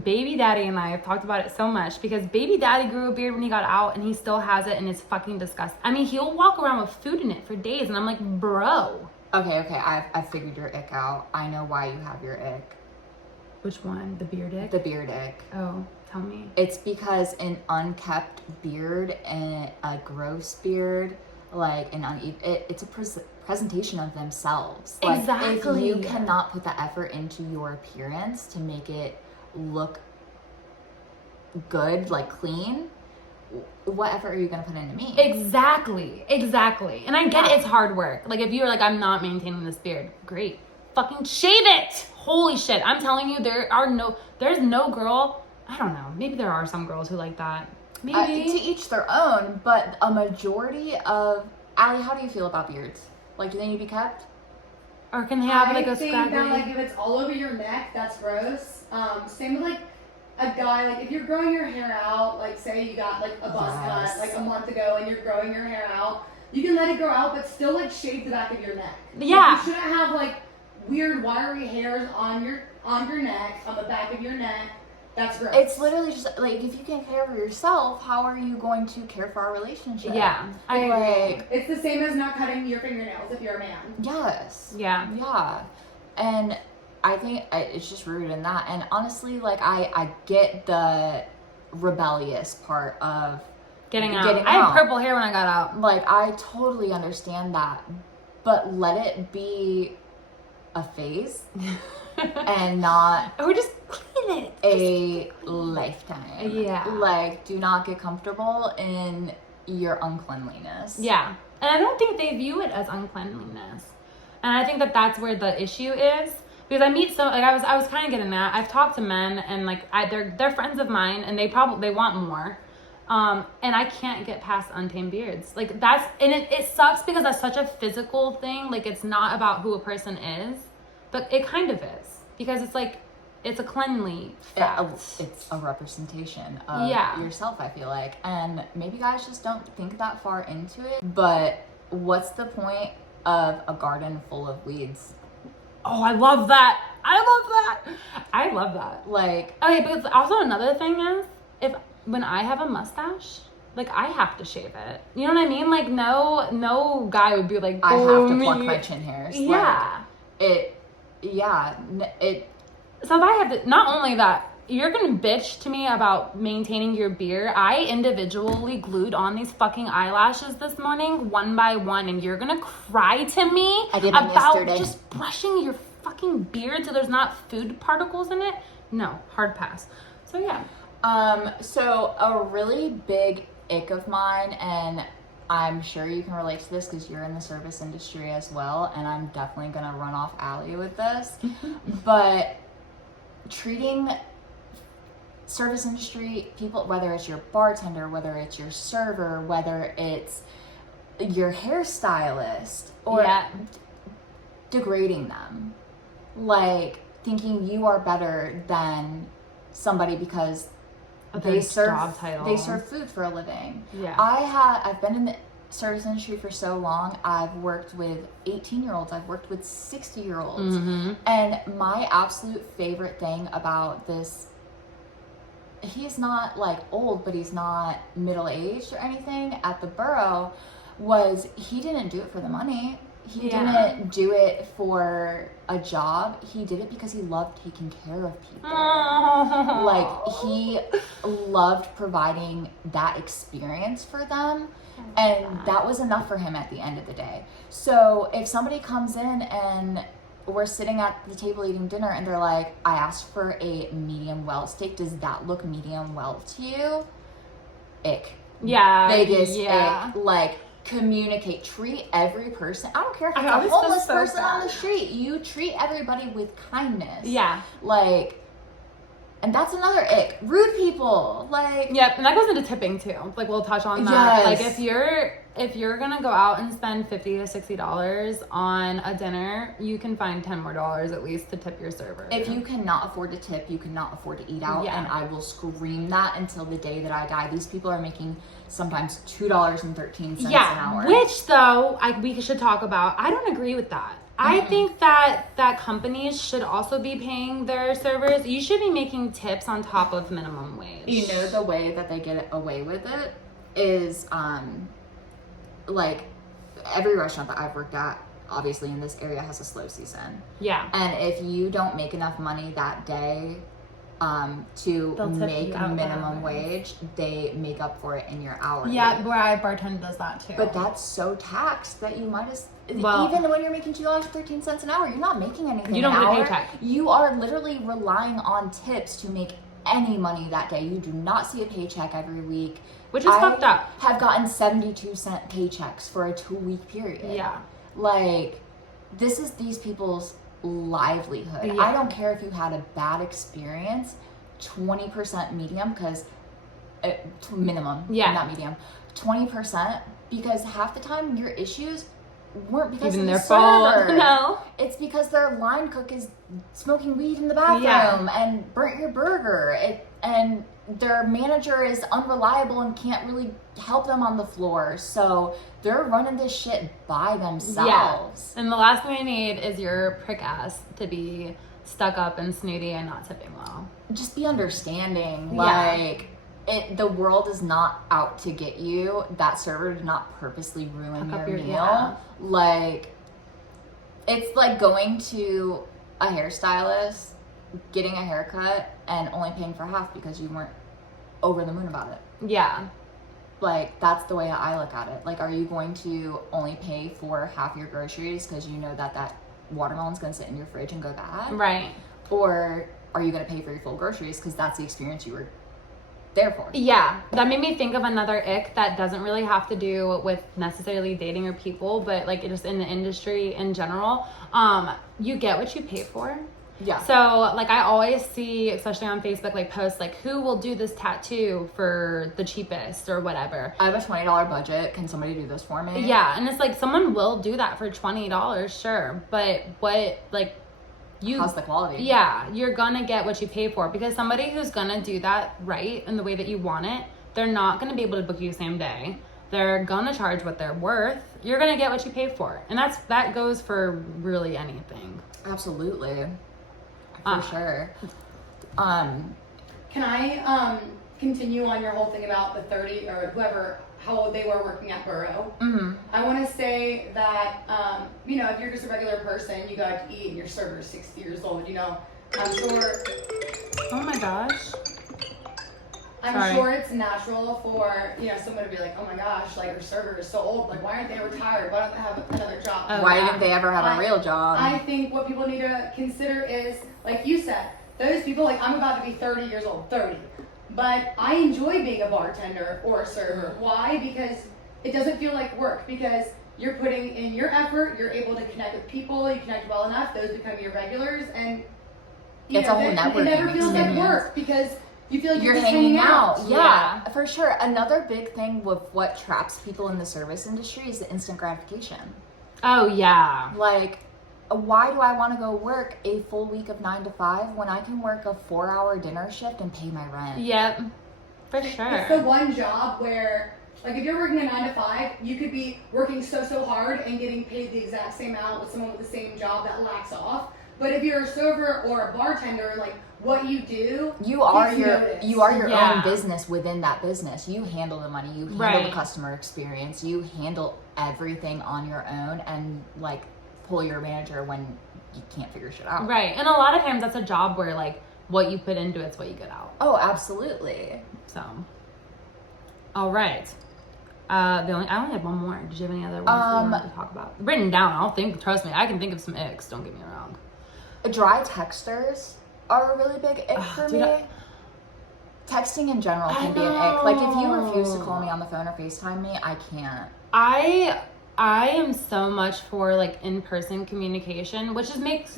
baby daddy and I have talked about it so much because baby daddy grew a beard when he got out and he still has it and it's fucking disgusting. I mean, he'll walk around with food in it for days and I'm like, bro. Okay, I figured your ick out. I know why you have your ick. Which one? The beard ick? The beard ick. Oh, tell me. It's because an unkept beard and a gross beard, like it's a presentation of themselves. Like, exactly. if you cannot put the effort into your appearance to make it look good, like clean, what effort are you going to put into me? Exactly. And I get it's hard work. Like, if you're like, I'm not maintaining this beard, great. Fucking shave it. Holy shit. I'm telling you, there's no girl, I don't know, maybe there are some girls who like that. Maybe. To each their own, but a majority of... Allie, how do you feel about beards? Like, do they need to be kept? Or can they have like a scraggly? I think that like if it's all over your neck, that's gross. Same with like a guy, like if you're growing your hair out, like say you got like a buzz cut like a month ago and you're growing your hair out, you can let it grow out, but still like shave the back of your neck. Yeah. Like, you shouldn't have like weird wiry hairs on your neck, on the back of your neck. That's gross. It's literally just like, if you can't care for yourself, how are you going to care for our relationship? Yeah, I agree. It's the same as not cutting your fingernails if you're a man. Yes. Yeah. And I think it's just rooted in that. And honestly, like, I get the rebellious part of getting out. I had purple hair when I got out. Like, I totally understand that. But let it be a phase. And not... Or just clean it. A lifetime. Yeah. Like, do not get comfortable in your uncleanliness. Yeah. And I don't think they view it as uncleanliness. And I think that that's where the issue is. Because I meet I was kind of getting that. I've talked to men and like they're friends of mine and they want more. And I can't get past untamed beards. Like it sucks because that's such a physical thing. Like, it's not about who a person is. But it kind of is. Because it's like, it's a cleanly fact. It's a representation of yourself, I feel like. And maybe guys just don't think that far into it. But what's the point of a garden full of weeds? Oh, I love that. I love that. Like... Okay, but also another thing is, when I have a mustache, like, I have to shave it. You know what I mean? Like, no guy would be like, I have to pluck my chin hairs. Yeah. Like, So if I have to, not only that, you're gonna bitch to me about maintaining your beard. I individually glued on these fucking eyelashes this morning, one by one, and you're gonna cry to me about just brushing your fucking beard so there's not food particles in it? No, hard pass. So yeah. So a really big ick of mine, and I'm sure you can relate to this because you're in the service industry as well, and I'm definitely going to run off Allie with this, but treating service industry people, whether it's your bartender, whether it's your server, whether it's your hairstylist, or degrading them, like thinking you are better than somebody because they serve food for a living. Yeah. I've been in the service industry for so long. I've worked with 18-year-olds. I've worked with 60-year-olds. Mm-hmm. And my absolute favorite thing about this, he's not like old, but he's not middle-aged or anything at the borough, was he didn't do it for the money. He didn't do it for a job. He did it because he loved taking care of people. Oh. Like, he loved providing that experience for them. And that was enough for him at the end of the day. So if somebody comes in and we're sitting at the table eating dinner and they're like, I asked for a medium well steak. Does that look medium well to you? Ick. Yeah. Biggest ick. Like, communicate. Treat every person. I don't care if it's a homeless person on the street. You treat everybody with kindness. Yeah. Like, and that's another ick. Rude people. Like. Yep, and that goes into tipping too. Like, we'll touch on that. Like, if you're gonna go out and spend $50 to $60 on a dinner, you can find $10 more at least to tip your server. If you cannot afford to tip, you cannot afford to eat out. Yeah. And I will scream that until the day that I die. These people are making sometimes $2.13 an hour. Which though, we should talk about. I don't agree with that. I think that companies should also be paying their servers. You should be making tips on top of minimum wage. You know, the way that they get away with it is, like, every restaurant that I've worked at, obviously in this area, has a slow season. Yeah. And if you don't make enough money that day to make minimum wage, they make up for it in your hourly. Yeah, where I bartender does that too. But that's so taxed that you might as even when you're making $2.13 an hour, you're not making anything. You don't get a paycheck. You are literally relying on tips to make any money that day. You do not see a paycheck every week. Which is fucked up. Have gotten 72-cent paychecks for a 2-week period. Yeah. Like, this is these people's livelihood. Yeah. I don't care if you had a bad experience, 20% medium, because minimum, not medium, 20%, because half the time your issues weren't because even of their the fault. server. No, it's because their line cook is smoking weed in the bathroom and burnt your burger. And their manager is unreliable and can't really help them on the floor. So they're running this shit by themselves. Yeah. And the last thing I need is your prick ass to be stuck up and snooty and not tipping well. Just be understanding. Like, the world is not out to get you. That server did not purposely ruin your meal. Yeah. Like, it's like going to a hairstylist, getting a haircut, and only paying for half because you weren't over the moon about it. Yeah. Like, that's the way that I look at it. Like, are you going to only pay for half your groceries because you know that watermelon's going to sit in your fridge and go bad? Right. Or are you going to pay for your full groceries because that's the experience you were there for? Yeah, that made me think of another ick that doesn't really have to do with necessarily dating or people, but like just in the industry in general. You get what you pay for. Yeah. So like I always see, especially on Facebook, like posts like, who will do this tattoo for the cheapest or whatever. I have a $20 budget. Can somebody do this for me? Yeah, and it's like someone will do that for $20, sure, but what like. How's the quality? Yeah, you're gonna get what you pay for, because somebody who's gonna do that right in the way that you want it, they're not gonna be able to book you same day. They're gonna charge what they're worth. You're gonna get what you pay for, and that goes for really anything. Absolutely, for sure. Can I continue on your whole thing about the 30 or whoever, how old they were working at Borough? Mm-hmm. I want to say that, you know, if you're just a regular person, you got to eat and your server's 60 years old, you know, I'm sure. Oh my gosh. I'm sure it's natural for, you know, someone to be like, oh my gosh, like her server is so old, like why aren't they retired? Why don't they have another job? Why didn't they ever have a real job? I think what people need to consider is, like you said, those people, like I'm about to be 30 years old, 30. But I enjoy being a bartender or a server. Why? Because it doesn't feel like work. Because you're putting in your effort, you're able to connect with people, you connect well enough, those become your regulars, and it's a whole networking. It never feels like work because you feel like you're just hanging out. Yeah, for sure. Another big thing with what traps people in the service industry is the instant gratification. Oh yeah. Like, why do I want to go work a full week of 9 to 5 when I can work a 4-hour dinner shift and pay my rent? Yep, for sure. It's the one job where, like, if you're working a 9 to 5, you could be working so hard and getting paid the exact same amount with someone with the same job that lacks off. But if you're a server or a bartender, like, what you do, you are your Yeah. own business within that business. You handle the money, you handle the customer experience, you handle everything on your own, and like pull your manager when you can't figure shit out. Right, and a lot of times that's a job where like what you put into it's what you get out. Oh, absolutely. So, all right. I only had one more. Did you have any other ones that you wanted to talk about? Written down. Trust me, I can think of some icks. Don't get me wrong. Dry texters are a really big ick for me. Texting in general can be an ick. Like, if you refuse to call me on the phone or FaceTime me, I can't. I am so much for like in-person communication, which makes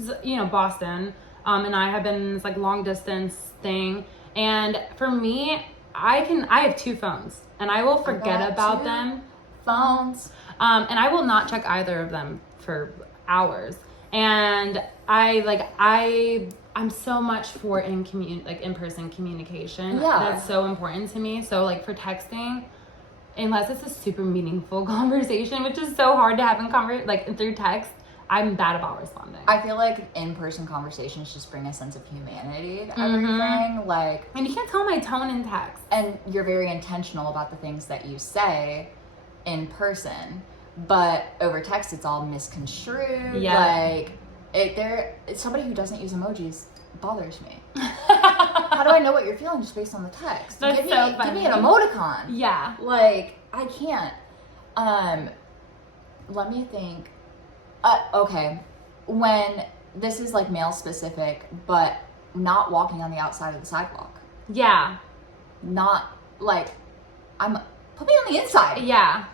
Boston and I have been in this like long distance thing, and for me, I have 2 phones and I will forget about them. Phones. And I will not check either of them for hours. And I'm so much for in-person communication. Yeah. That's so important to me. So like for texting, unless it's a super meaningful conversation, which is so hard to have through text, I'm bad about responding. I feel like in-person conversations just bring a sense of humanity to everything. Like, and you can't tell my tone in text. And you're very intentional about the things that you say in person, but over text it's all misconstrued. Yeah. Like, somebody who doesn't use emojis bothers me. How do I know what you're feeling just based on the text? That's Give funny. me an emoticon. Yeah. Like, I can't. Let me think. Okay. When this is like male specific, but not walking on the outside of the sidewalk. Yeah. Not like, put me on the inside. Yeah.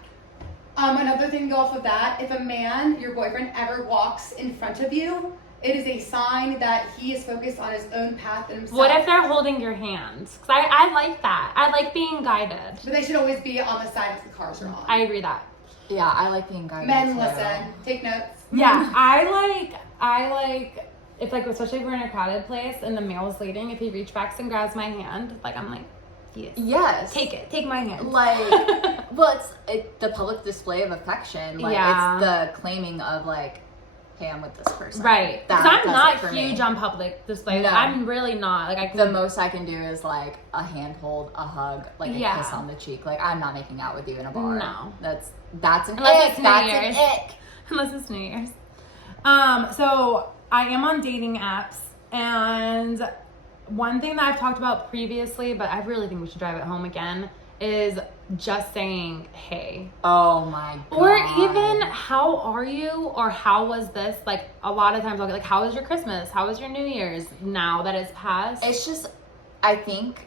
Another thing to go off of that, if a man, your boyfriend, ever walks in front of you, it is a sign that he is focused on his own path and himself. What if they're holding your hands? Because I like that. I like being guided. But they should always be on the side that the cars are on. I agree that. Yeah, I like being guided. Men, too. listen. Take notes. Yeah, I like if like especially if we're in a crowded place and the male's leading, if he reach backs and grabs my hand, like I'm like, yes, take my hand. Like, well, it's the public display of affection. Like, it's the claiming of like, hey, I'm with this person. Right. Because I'm not huge on public display. No. I'm really not. Like, the most I can do is like a handhold, a hug, like a kiss on the cheek. Like, I'm not making out with you in a bar. No. That's an Unless ick. it's New That's Year's. an ick. Unless it's New Year's. So I am on dating apps, and one thing that I've talked about previously, but I really think we should drive it home again, is just saying, hey. Oh my God. Or even, how are you? Or how was this? Like, a lot of times I'll get like, how was your Christmas? How was your New Year's now that it's passed? It's just, I think,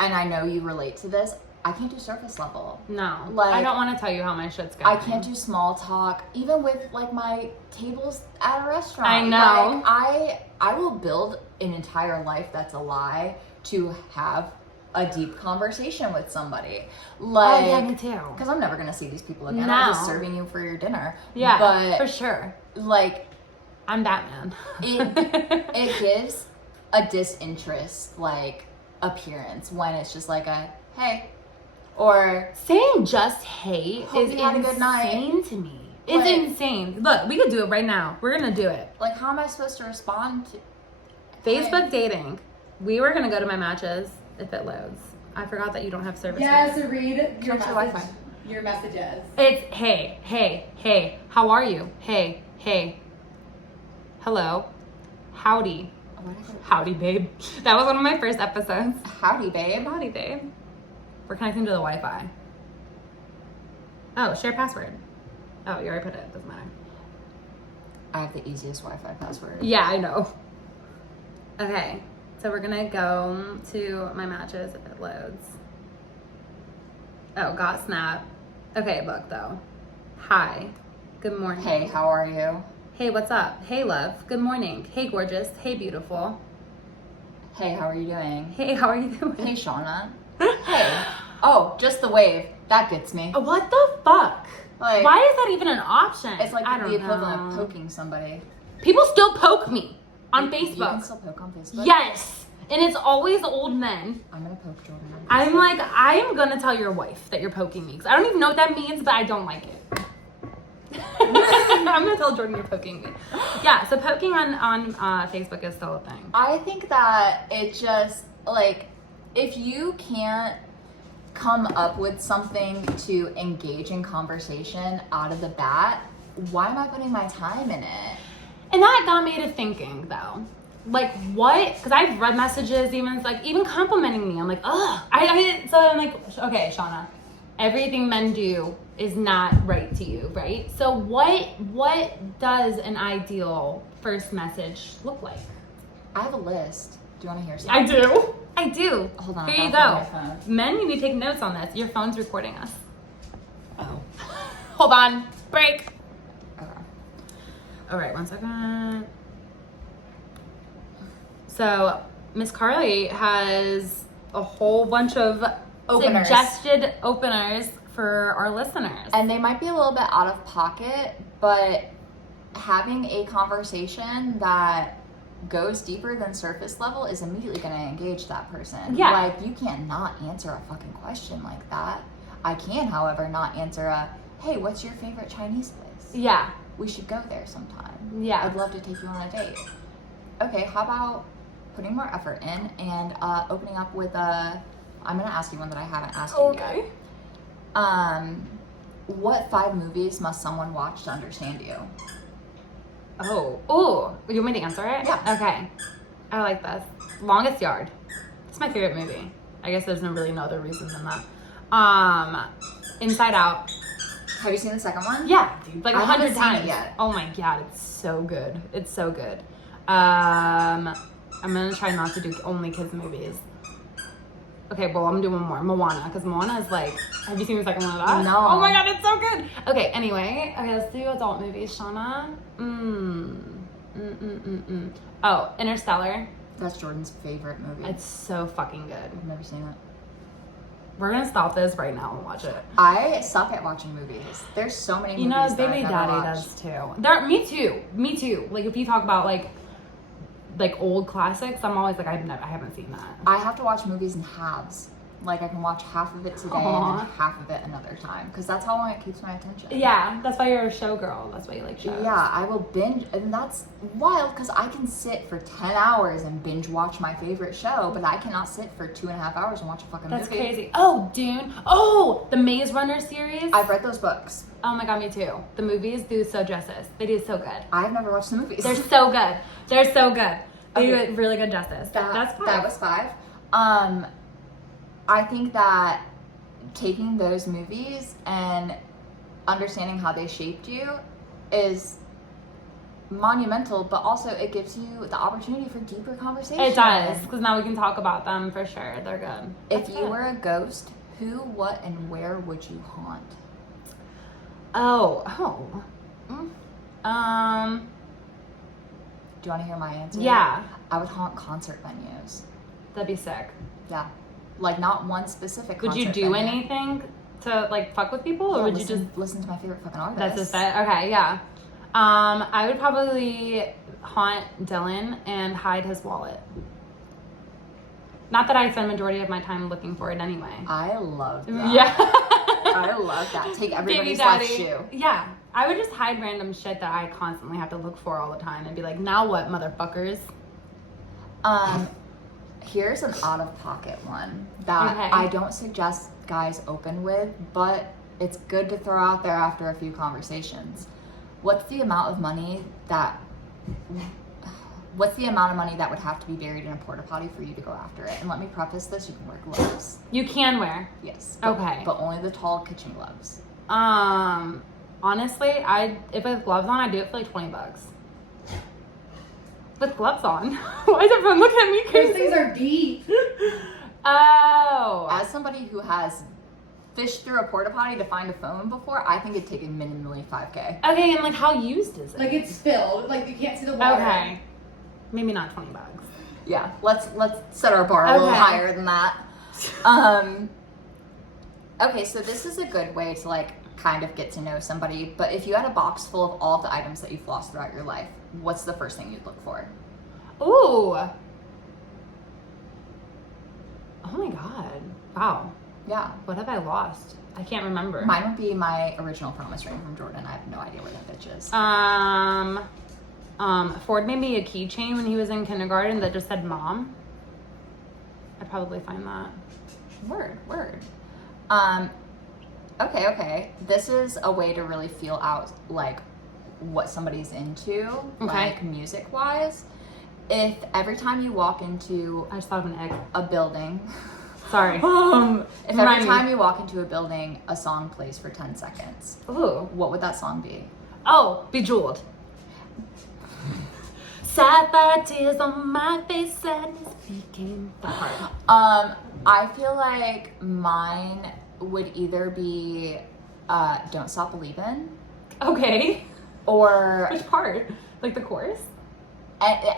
and I know you relate to this, I can't do surface level. No. Like, I don't want to tell you how my shit's going. I can't do small talk, even with like my tables at a restaurant. I know. Like, I will build an entire life that's a lie to have a deep conversation with somebody. Like, oh, yeah, me too. Because I'm never going to see these people again. No. I'm just serving you for your dinner. Yeah, but for sure. Like, I'm Batman. it gives a disinterest, like, appearance when it's just like a, hey. Or saying just hey hope is you had a good night. insane to me. It's Like, insane. Look, we could do it right now. We're gonna do it. like, how am I supposed to respond to Facebook dating. We were gonna go to my matches if it loads. I forgot that you don't have service. Yes, here. read your Turn to message. Wi-Fi. Your messages. It's hey, how are you? Hey, hello, howdy, howdy, babe. That was one of my first episodes. Howdy, babe. Howdy, babe. We're connecting to the Wi-Fi. Oh, share password. Oh, you already put it. Doesn't matter. I have the easiest Wi-Fi password. Yeah, I know. Okay, so we're gonna go to my matches if it loads. Oh, got Snap. Okay, look though. Hi. Good morning. Hey, how are you? Hey, what's up? Hey, love. Good morning. Hey, gorgeous. Hey, beautiful. Hey, how are you doing? Hey, how are you doing? Hey, Shawna. Hey. Oh, just the wave. That gets me. What the fuck? Like, Why is that even an option? it's like I don't the equivalent know. of poking somebody. People still poke me on You can Facebook. still poke on Facebook? Yes. And it's always old men. I'm gonna poke Jordan on I'm Facebook. like, I am gonna tell your wife that you're poking me. Because I don't even know what that means, but I don't like it. I'm gonna tell Jordan you're poking me. Yeah, so poking on Facebook is still a thing. I think that it just, like, if you can't come up with something to engage in conversation out of the bat, why am I putting my time in it? And that got me to thinking, though. Like, what? Because I've read messages, even complimenting me. I'm like, ugh. So I'm like, okay, Shawna, everything men do is not right to you, right? So what does an ideal first message look like? I have a list. Do you want to hear something? I do. Hold on. Here I you gotta go. find my phone. Men, you need to take notes on this. Your phone's recording us. Oh. Hold on. Break. Okay. All right, 1 second. So, Miss Carley has a whole bunch of Openers. suggested openers for our listeners. And they might be a little bit out of pocket, but having a conversation that goes deeper than surface level is immediately going to engage that person. Yeah. Like, you can't not answer a fucking question like that. I can, however, not answer a, hey, what's your favorite Chinese place? Yeah. We should go there sometime. Yeah. I'd love to take you on a date. Okay, how about putting more effort in and opening up with a, I'm going to ask you one that I haven't asked you yet. What 5 movies must someone watch to understand you? Oh, you want me to answer it? Yeah. Okay. I like this. Longest Yard. It's my favorite movie. I guess there's really no other reason than that. Inside Out. Have you seen the second one? Yeah, dude. Like I 100 haven't seen it times. yet. Oh my god, it's so good. It's so good. I'm gonna try not to do only kids movies. Okay, well, I'm doing one more. Moana, because Moana is like, have you seen the second one of that? No. Oh my god, it's so good. Okay, anyway, let's do adult movies, Shawna. Oh, Interstellar. That's Jordan's favorite movie. It's so fucking good. I've never seen it. We're gonna stop this right now and watch it. I suck at watching movies. There's so many movies You know, that Baby I've never Daddy watched. does too. Me too. Like if you talk about like old classics, I'm always like I haven't seen that. I have to watch movies in halves. Like I can watch half of it today and then half of it another time because that's how long it keeps my attention. Yeah, that's why you're a showgirl. That's why you like shows. Yeah, I will binge, and that's wild because I can sit for 10 hours and binge watch my favorite show, but I cannot sit for 2.5 hours and watch a fucking That's movie. crazy. Oh, Dune. Oh, the Maze Runner series. I've read those books. Oh my god, me too. The movies do so justice. They do so good. I've never watched the movies. They're so good. They're so good. They do Okay. it really good justice. That's fine. That was 5. I think that taking those movies and understanding how they shaped you is monumental, but also it gives you the opportunity for deeper conversation. It does, because now we can talk about them for sure. They're good. If That's you it. were a ghost, who, what, and where would you haunt? Do you want to hear my answer? Yeah, I would haunt concert venues. that'd be sick. Yeah. Like not one specific Would concert you do venue. anything to like fuck with people, or Yeah, would listen, you just? listen to my favorite fucking artist? That's just it. Okay, yeah. I would probably haunt Dylan and hide his wallet. Not that I spend majority of my time looking for it anyway. I love that. Yeah. I love that. Take everybody's left shoe. Yeah. I would just hide random shit that I constantly have to look for all the time and be like, now what, motherfuckers? Here's an out-of-pocket one that Okay. I don't suggest guys open with, but it's good to throw out there after a few conversations. What's the amount of money that would have to be buried in a porta potty for you to go after it? And let me preface this: you can wear gloves. You can wear. Yes. Okay. But only the tall kitchen gloves. Honestly, if I have gloves on, I'd do it for like $20. With gloves on. Why is everyone looking at me Those crazy? things are deep. Oh. As somebody who has fished through a porta potty to find a phone before, I think it'd take minimally $5,000. Okay, and like how used is it? Like it's filled. Like you can't see the water. Okay. Maybe not $20. Yeah, let's set our bar a little Okay. higher than that. Okay, so this is a good way to like kind of get to know somebody, but if you had a box full of all of the items that you've lost throughout your life, what's the first thing you'd look for? Ooh. Oh my God. Wow. Yeah. What have I lost? I can't remember. Mine would be my original promise ring from Jordan. I have no idea where that bitch is. Ford made me a keychain when he was in kindergarten that just said mom. I'd probably find that. Word. Okay. This is a way to really feel out like what somebody's into, like music wise. If every time you walk into I just thought of an egg. a building, sorry. If every time you walk into a building, a song plays for 10 seconds, Ooh. what would that song be? Oh, Bejeweled. Sapphire tears on my face, sadness became the heart. I feel like mine would either be Don't Stop Believin'. Okay. Or which part? Like the chorus?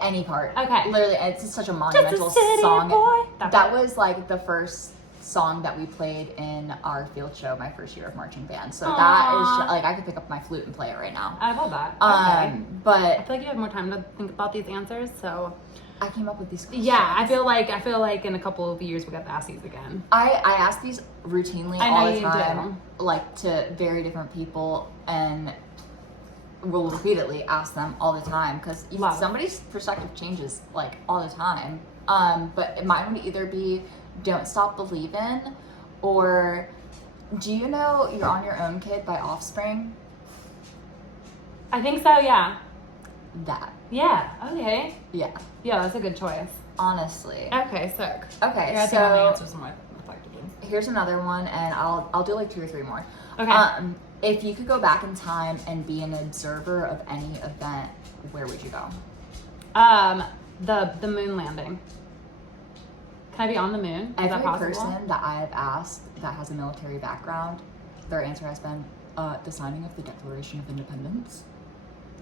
Any part. Okay. Literally, it's just such a monumental song. That was like the first song that we played in our field show my first year of marching band. So that is like I could pick up my flute and play it right now. I love that. Okay. But I feel like you have more time to think about these answers, so I came up with these questions. yeah, I feel like in a couple of years we got to ask these again. I ask these routinely I all know the you time, do. like to very different people, and will repeatedly ask them all the time because somebody's perspective changes like all the time. But mine would either be Don't Stop Believin', or do you know You're on Your Own Kid by Offspring? I think so, yeah. That. Yeah, okay. Yeah. Yeah, that's a good choice. Honestly. Okay, sick. Okay, yeah, I think my answers more reflectively. Here's another one, and I'll do like 2 or 3 more. Okay. If you could go back in time and be an observer of any event, where would you go? The moon landing. Can I be on the moon? Is that Every possible? person that I've asked that has a military background, their answer has been the signing of the Declaration of Independence.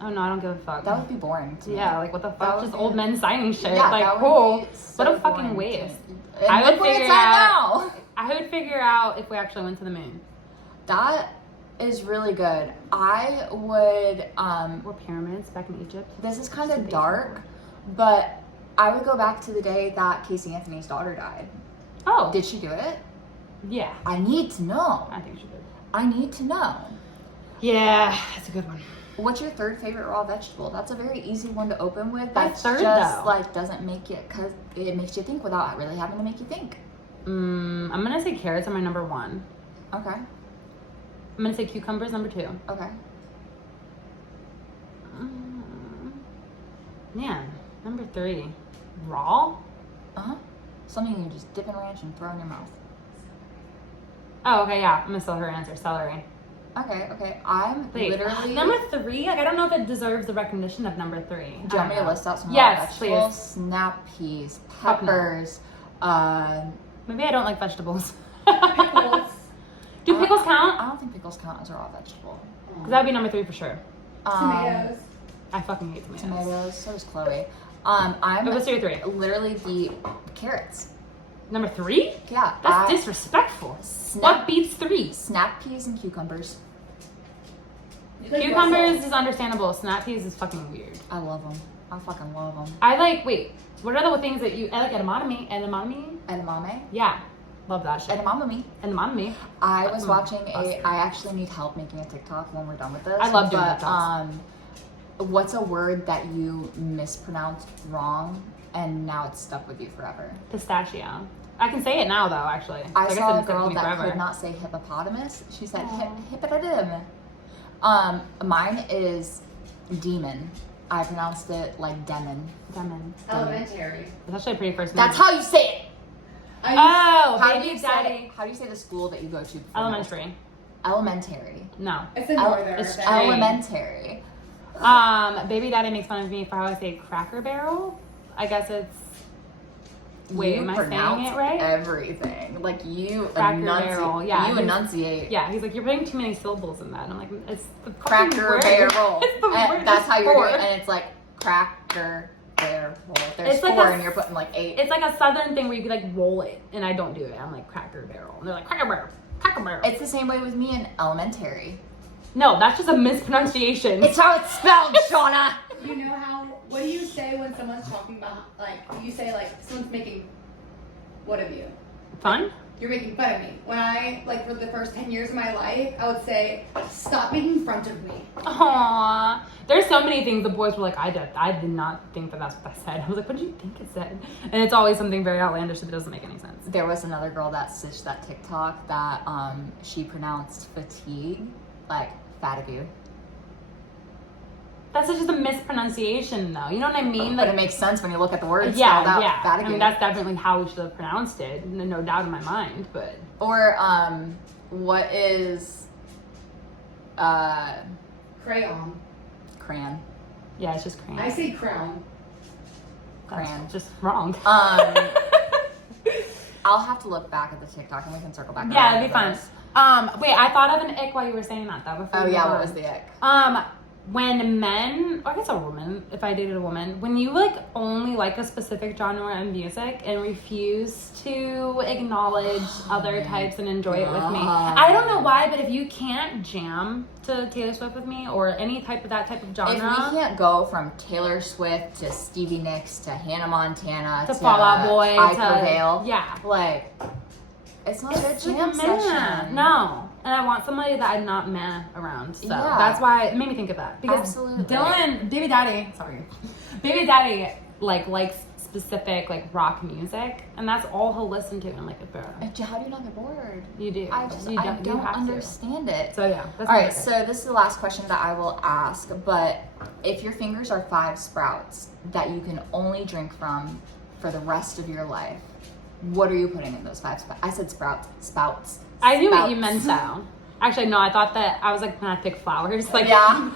Oh no, I don't give a fuck. That would be boring to me. Yeah, like what the fuck? Just old men signing shit. Yeah, like, that would cool. be so what a fucking boring waste. And I would look where figure it's at out. now. I would figure out if we actually went to the moon. That is really good. I would. Or pyramids back in Egypt. This is kind of dark, but I would go back to the day that Casey Anthony's daughter died. Oh. Did she do it? Yeah. I need to know. I think she did. I need to know. Yeah, that's a good one. What's your third favorite raw vegetable? That's a very easy one to open with. My That's third, just though. like doesn't make it, because it makes you think without really having to make you think. I'm gonna say carrots are my number 1. Okay. I'm gonna say cucumbers number 2. Okay. Man, number 3. Raw? Uh-huh. Something you just dip in ranch and throw in your mouth. Oh, okay, yeah. I'm gonna steal her answer. Celery. Okay. I'm literally... Number 3? Like, I don't know if it deserves the recognition of number 3. Do you want me to list out some raw Yes, vegetables? please. Snap peas, Fuck no. peppers, Maybe I don't like vegetables. Pickles. Do pickles count? I don't think pickles count as a raw vegetable. Because that would be number 3 for sure. Tomatoes. I fucking hate tomatoes. Tomatoes. So does Chloe. I'm What's your 3? literally the carrots. Number 3? Yeah. That's disrespectful. What beats 3? Snap peas and cucumbers. Cucumbers is understandable. Snap peas is fucking weird. I love them. I fucking love them. I like, wait, what are the things that you, I like edamame. Edamame. Yeah. Love that shit. Edamame. Edamame. I was watching Busted. I actually need help making a TikTok when we're done with this. I love doing but, TikToks. What's a word that you mispronounced wrong and now it's stuck with you forever? Pistachio. I can say it now though, actually. I Like saw said, a it's stuck girl with me that forever. could not say hippopotamus. She said hippopotamus. Mine is demon. I pronounced it like demon. Demon. Elementary. It's actually a pretty first That's name. how you say it. Oh, How do baby you daddy. say? How do you say the school that you go to? before Elementary. Elementary. No. It's a northern. it's thing. Elementary. Baby daddy makes fun of me for how I say Cracker Barrel. I guess it's. Wait, you am I saying pronounce it right? everything. Like you Cracker Barrel, yeah. You enunciate. Yeah, he's like, you're putting too many syllables in that. And I'm like, it's the fucking Cracker word. Barrel. It's the word. And that's how you're four. doing it. And it's like Cracker Barrel. There's It's like 4 a- and you're putting like 8. It's like a southern thing where you could like roll it, and I don't do it. I'm like Cracker Barrel, and they're like Cracker Barrel, Cracker Barrel. It's the same way with me in elementary. No, that's just a mispronunciation. It's how it's spelled, Shawna. you know how, what do you say when someone's talking about, like, you say, like, someone's making, what of you? Fun? You're making fun of me. When I, like, for the first 10 years of my life, I would say, stop making fun of me. Aww. There's so many things the boys were like, I did not think that's what I said. I was like, what do you think it said? And it's always something very outlandish that doesn't make any sense. There was another girl that stitched that TikTok that she pronounced fatigue like fatigue. That's just a mispronunciation, though. You know what I mean? But Like, it makes sense when you look at the words. yeah. Fatigue. I mean, that's definitely how we should have pronounced it. No doubt in my mind, but. Or what is Crayon. crayon? Yeah, it's just crayon. I say crown. That's Crayon. just wrong. I'll have to look back at the TikTok and we can circle back. Yeah, it'd be fun. Wait, I thought of an ick while you were saying that, though. Before Oh we yeah, move what on. was the ick? When men, or I guess a woman, if I dated a woman, when you like only like a specific genre of music and refuse to acknowledge other types and enjoy it with me. I don't know why, but if you can't jam to Taylor Swift with me or any type of that type of genre. If we can't go from Taylor Swift to Stevie Nicks to Hannah Montana to Fall Out Boy I to Prevail, yeah, like it's not a good jam like, man, session. No. And I want somebody that I'm not meh around. So Yeah. that's why it made me think of that. Because Absolutely. Baby Daddy likes specific like rock music, and that's all he'll listen to. And I'm like, bro, How do you not get bored? you do. I you don't have to. understand it. So yeah. That's All right, my so this is the last question that I will ask, but if your fingers are 5 sprouts that you can only drink from for the rest of your life, what are you putting in those 5 sprouts? I said spouts. I knew what you Spouts. meant though. Actually, no, I thought that I was like, can I pick flowers? Like, Yeah.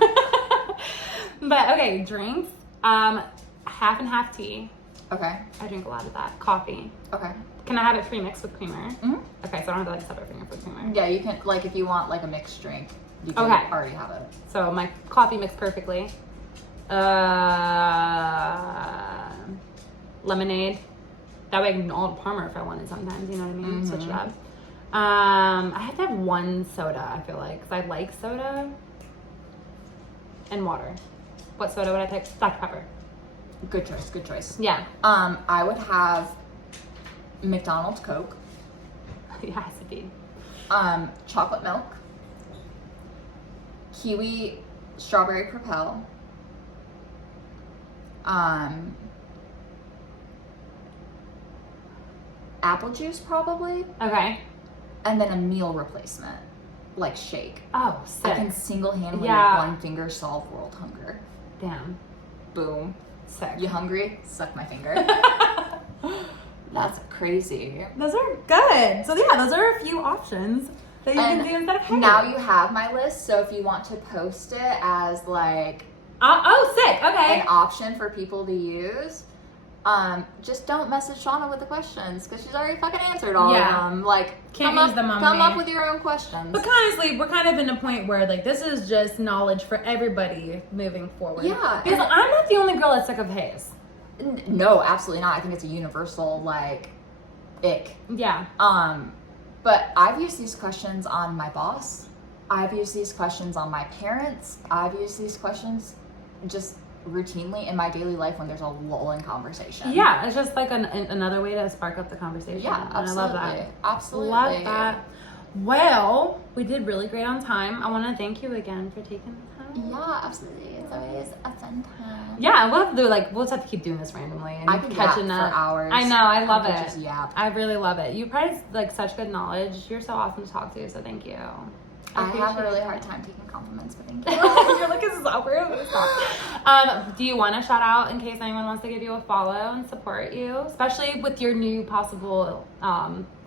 But okay, drinks. Half and half tea. Okay. I drink a lot of that. Coffee. Okay. Can I have it pre-mixed with creamer? Mm-hmm. Okay, so I don't have to like separate creamer with creamer. Yeah, you can, like, if you want like a mixed drink, you can Okay. already have it. So my coffee mixed perfectly. Lemonade. That way I can Arnold Palmer if I wanted sometimes, you know what I mean? Switch it up. I have to have one soda, I feel like, because I like soda and water. What soda would I pick? Dr. Pepper. Good choice, good choice. Yeah. I would have McDonald's Coke, It has to be. chocolate milk, kiwi strawberry Propel, apple juice probably, Okay. and then a meal replacement, like shake. Oh, I can sick. single-handedly Yeah. with one finger solve world hunger. Damn. Boom. Sick. You hungry? Suck my finger. That's crazy. Those are good. So yeah, those are a few options that you And can do instead of hating. now you have my list, so if you want to post it as like oh, sick. Okay. an option for people to use, just don't message Shawna with the questions because she's already fucking answered all Yeah. of them. Like, Can't come use them on come me. up with your own questions. But honestly, we're kind of in a point where like this is just knowledge for everybody moving forward. Yeah, Because and- I'm not the only girl that's sick of haze. No, absolutely not. I think it's a universal like ick. Yeah. But I've used these questions on my boss. I've used these questions on my parents. I've used these questions just routinely in my daily life when there's a lull in conversation. Yeah, it's just like another way to spark up the conversation. Yeah, And absolutely. I love that. Absolutely. Love that. Well, we did really great on time. I want to thank you again for taking the time. Yeah, absolutely. It's always a fun time. Yeah, we'll have to do we'll just have to keep doing this randomly and I can catching yap up for hours. I know, I love could it. Just yap. I really love it. You probably like such good knowledge. You're so awesome to talk to, so thank you. I have a appreciate really it. hard time taking compliments, but thank you. You're like, this is awkward. Do you want to shout out in case anyone wants to give you a follow and support you, especially with your new possible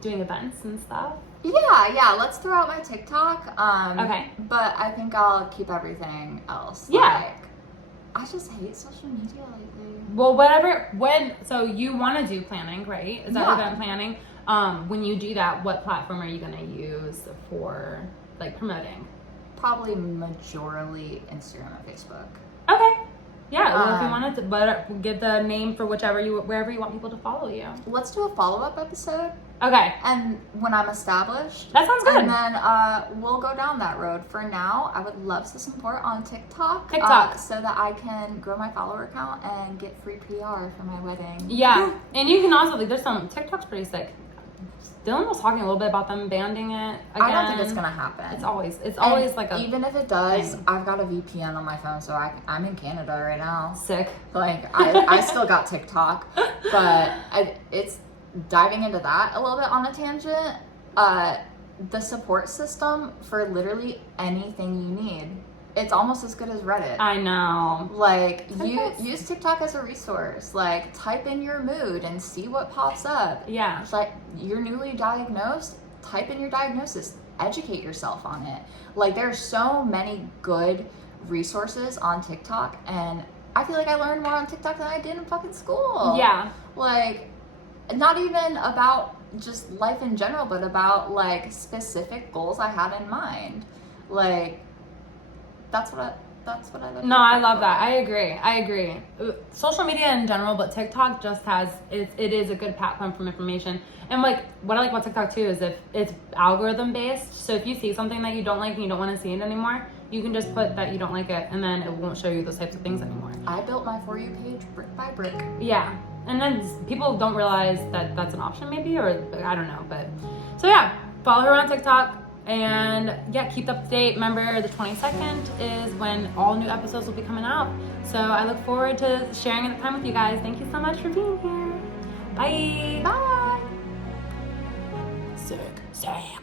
doing events and stuff? Yeah. Let's throw out my TikTok. Okay. But I think I'll keep everything else. Yeah. Like, I just hate social media lately. Well, so you want to do planning, right? Is that Yeah. event planning? When you do that, what platform are you going to use for like promoting? Probably majorly Instagram and Facebook. Okay. Yeah. Well, if you Um, wanted to, but give the name for wherever you want people to follow you. Let's do a follow-up episode Okay. And when I'm established, That sounds good. And then we'll go down that road. For now, I would love some support on TikTok. So that I can grow my follower count and get free PR for my wedding. Yeah. And you can also, like, there's some, TikTok's pretty sick. Dylan was talking a little bit about them banning it again. I don't think it's gonna happen. It's always like a even if it does, thing. I've got a VPN on my phone, so I'm in Canada right now. Sick. Like I still got TikTok, but it's diving into that a little bit on a tangent. The support system for literally anything you need. It's almost as good as Reddit. I know. Like, use TikTok as a resource. Like, type in your mood and see what pops up. Yeah. It's like, you're newly diagnosed, type in your diagnosis. Educate yourself on it. Like, there's so many good resources on TikTok, and I feel like I learned more on TikTok than I did in fucking school. Yeah. Like, not even about just life in general, but about, like, specific goals I had in mind. Like, that's what I look No, I love that. I agree. Social media in general, but TikTok just has, it is a good platform for information. And like, what I like about TikTok too is if it's algorithm based. So if you see something that you don't like and you don't want to see it anymore, you can just put that you don't like it, and then it won't show you those types of things anymore. I built my For You page brick by brick. Yeah. And then people don't realize that that's an option maybe, or I don't know. But so yeah, follow her on TikTok. And yeah, keep up to date. Remember, the 22nd is when all new episodes will be coming out. So I look forward to sharing the time with you guys. Thank you so much for being here. Bye. Bye. Sick.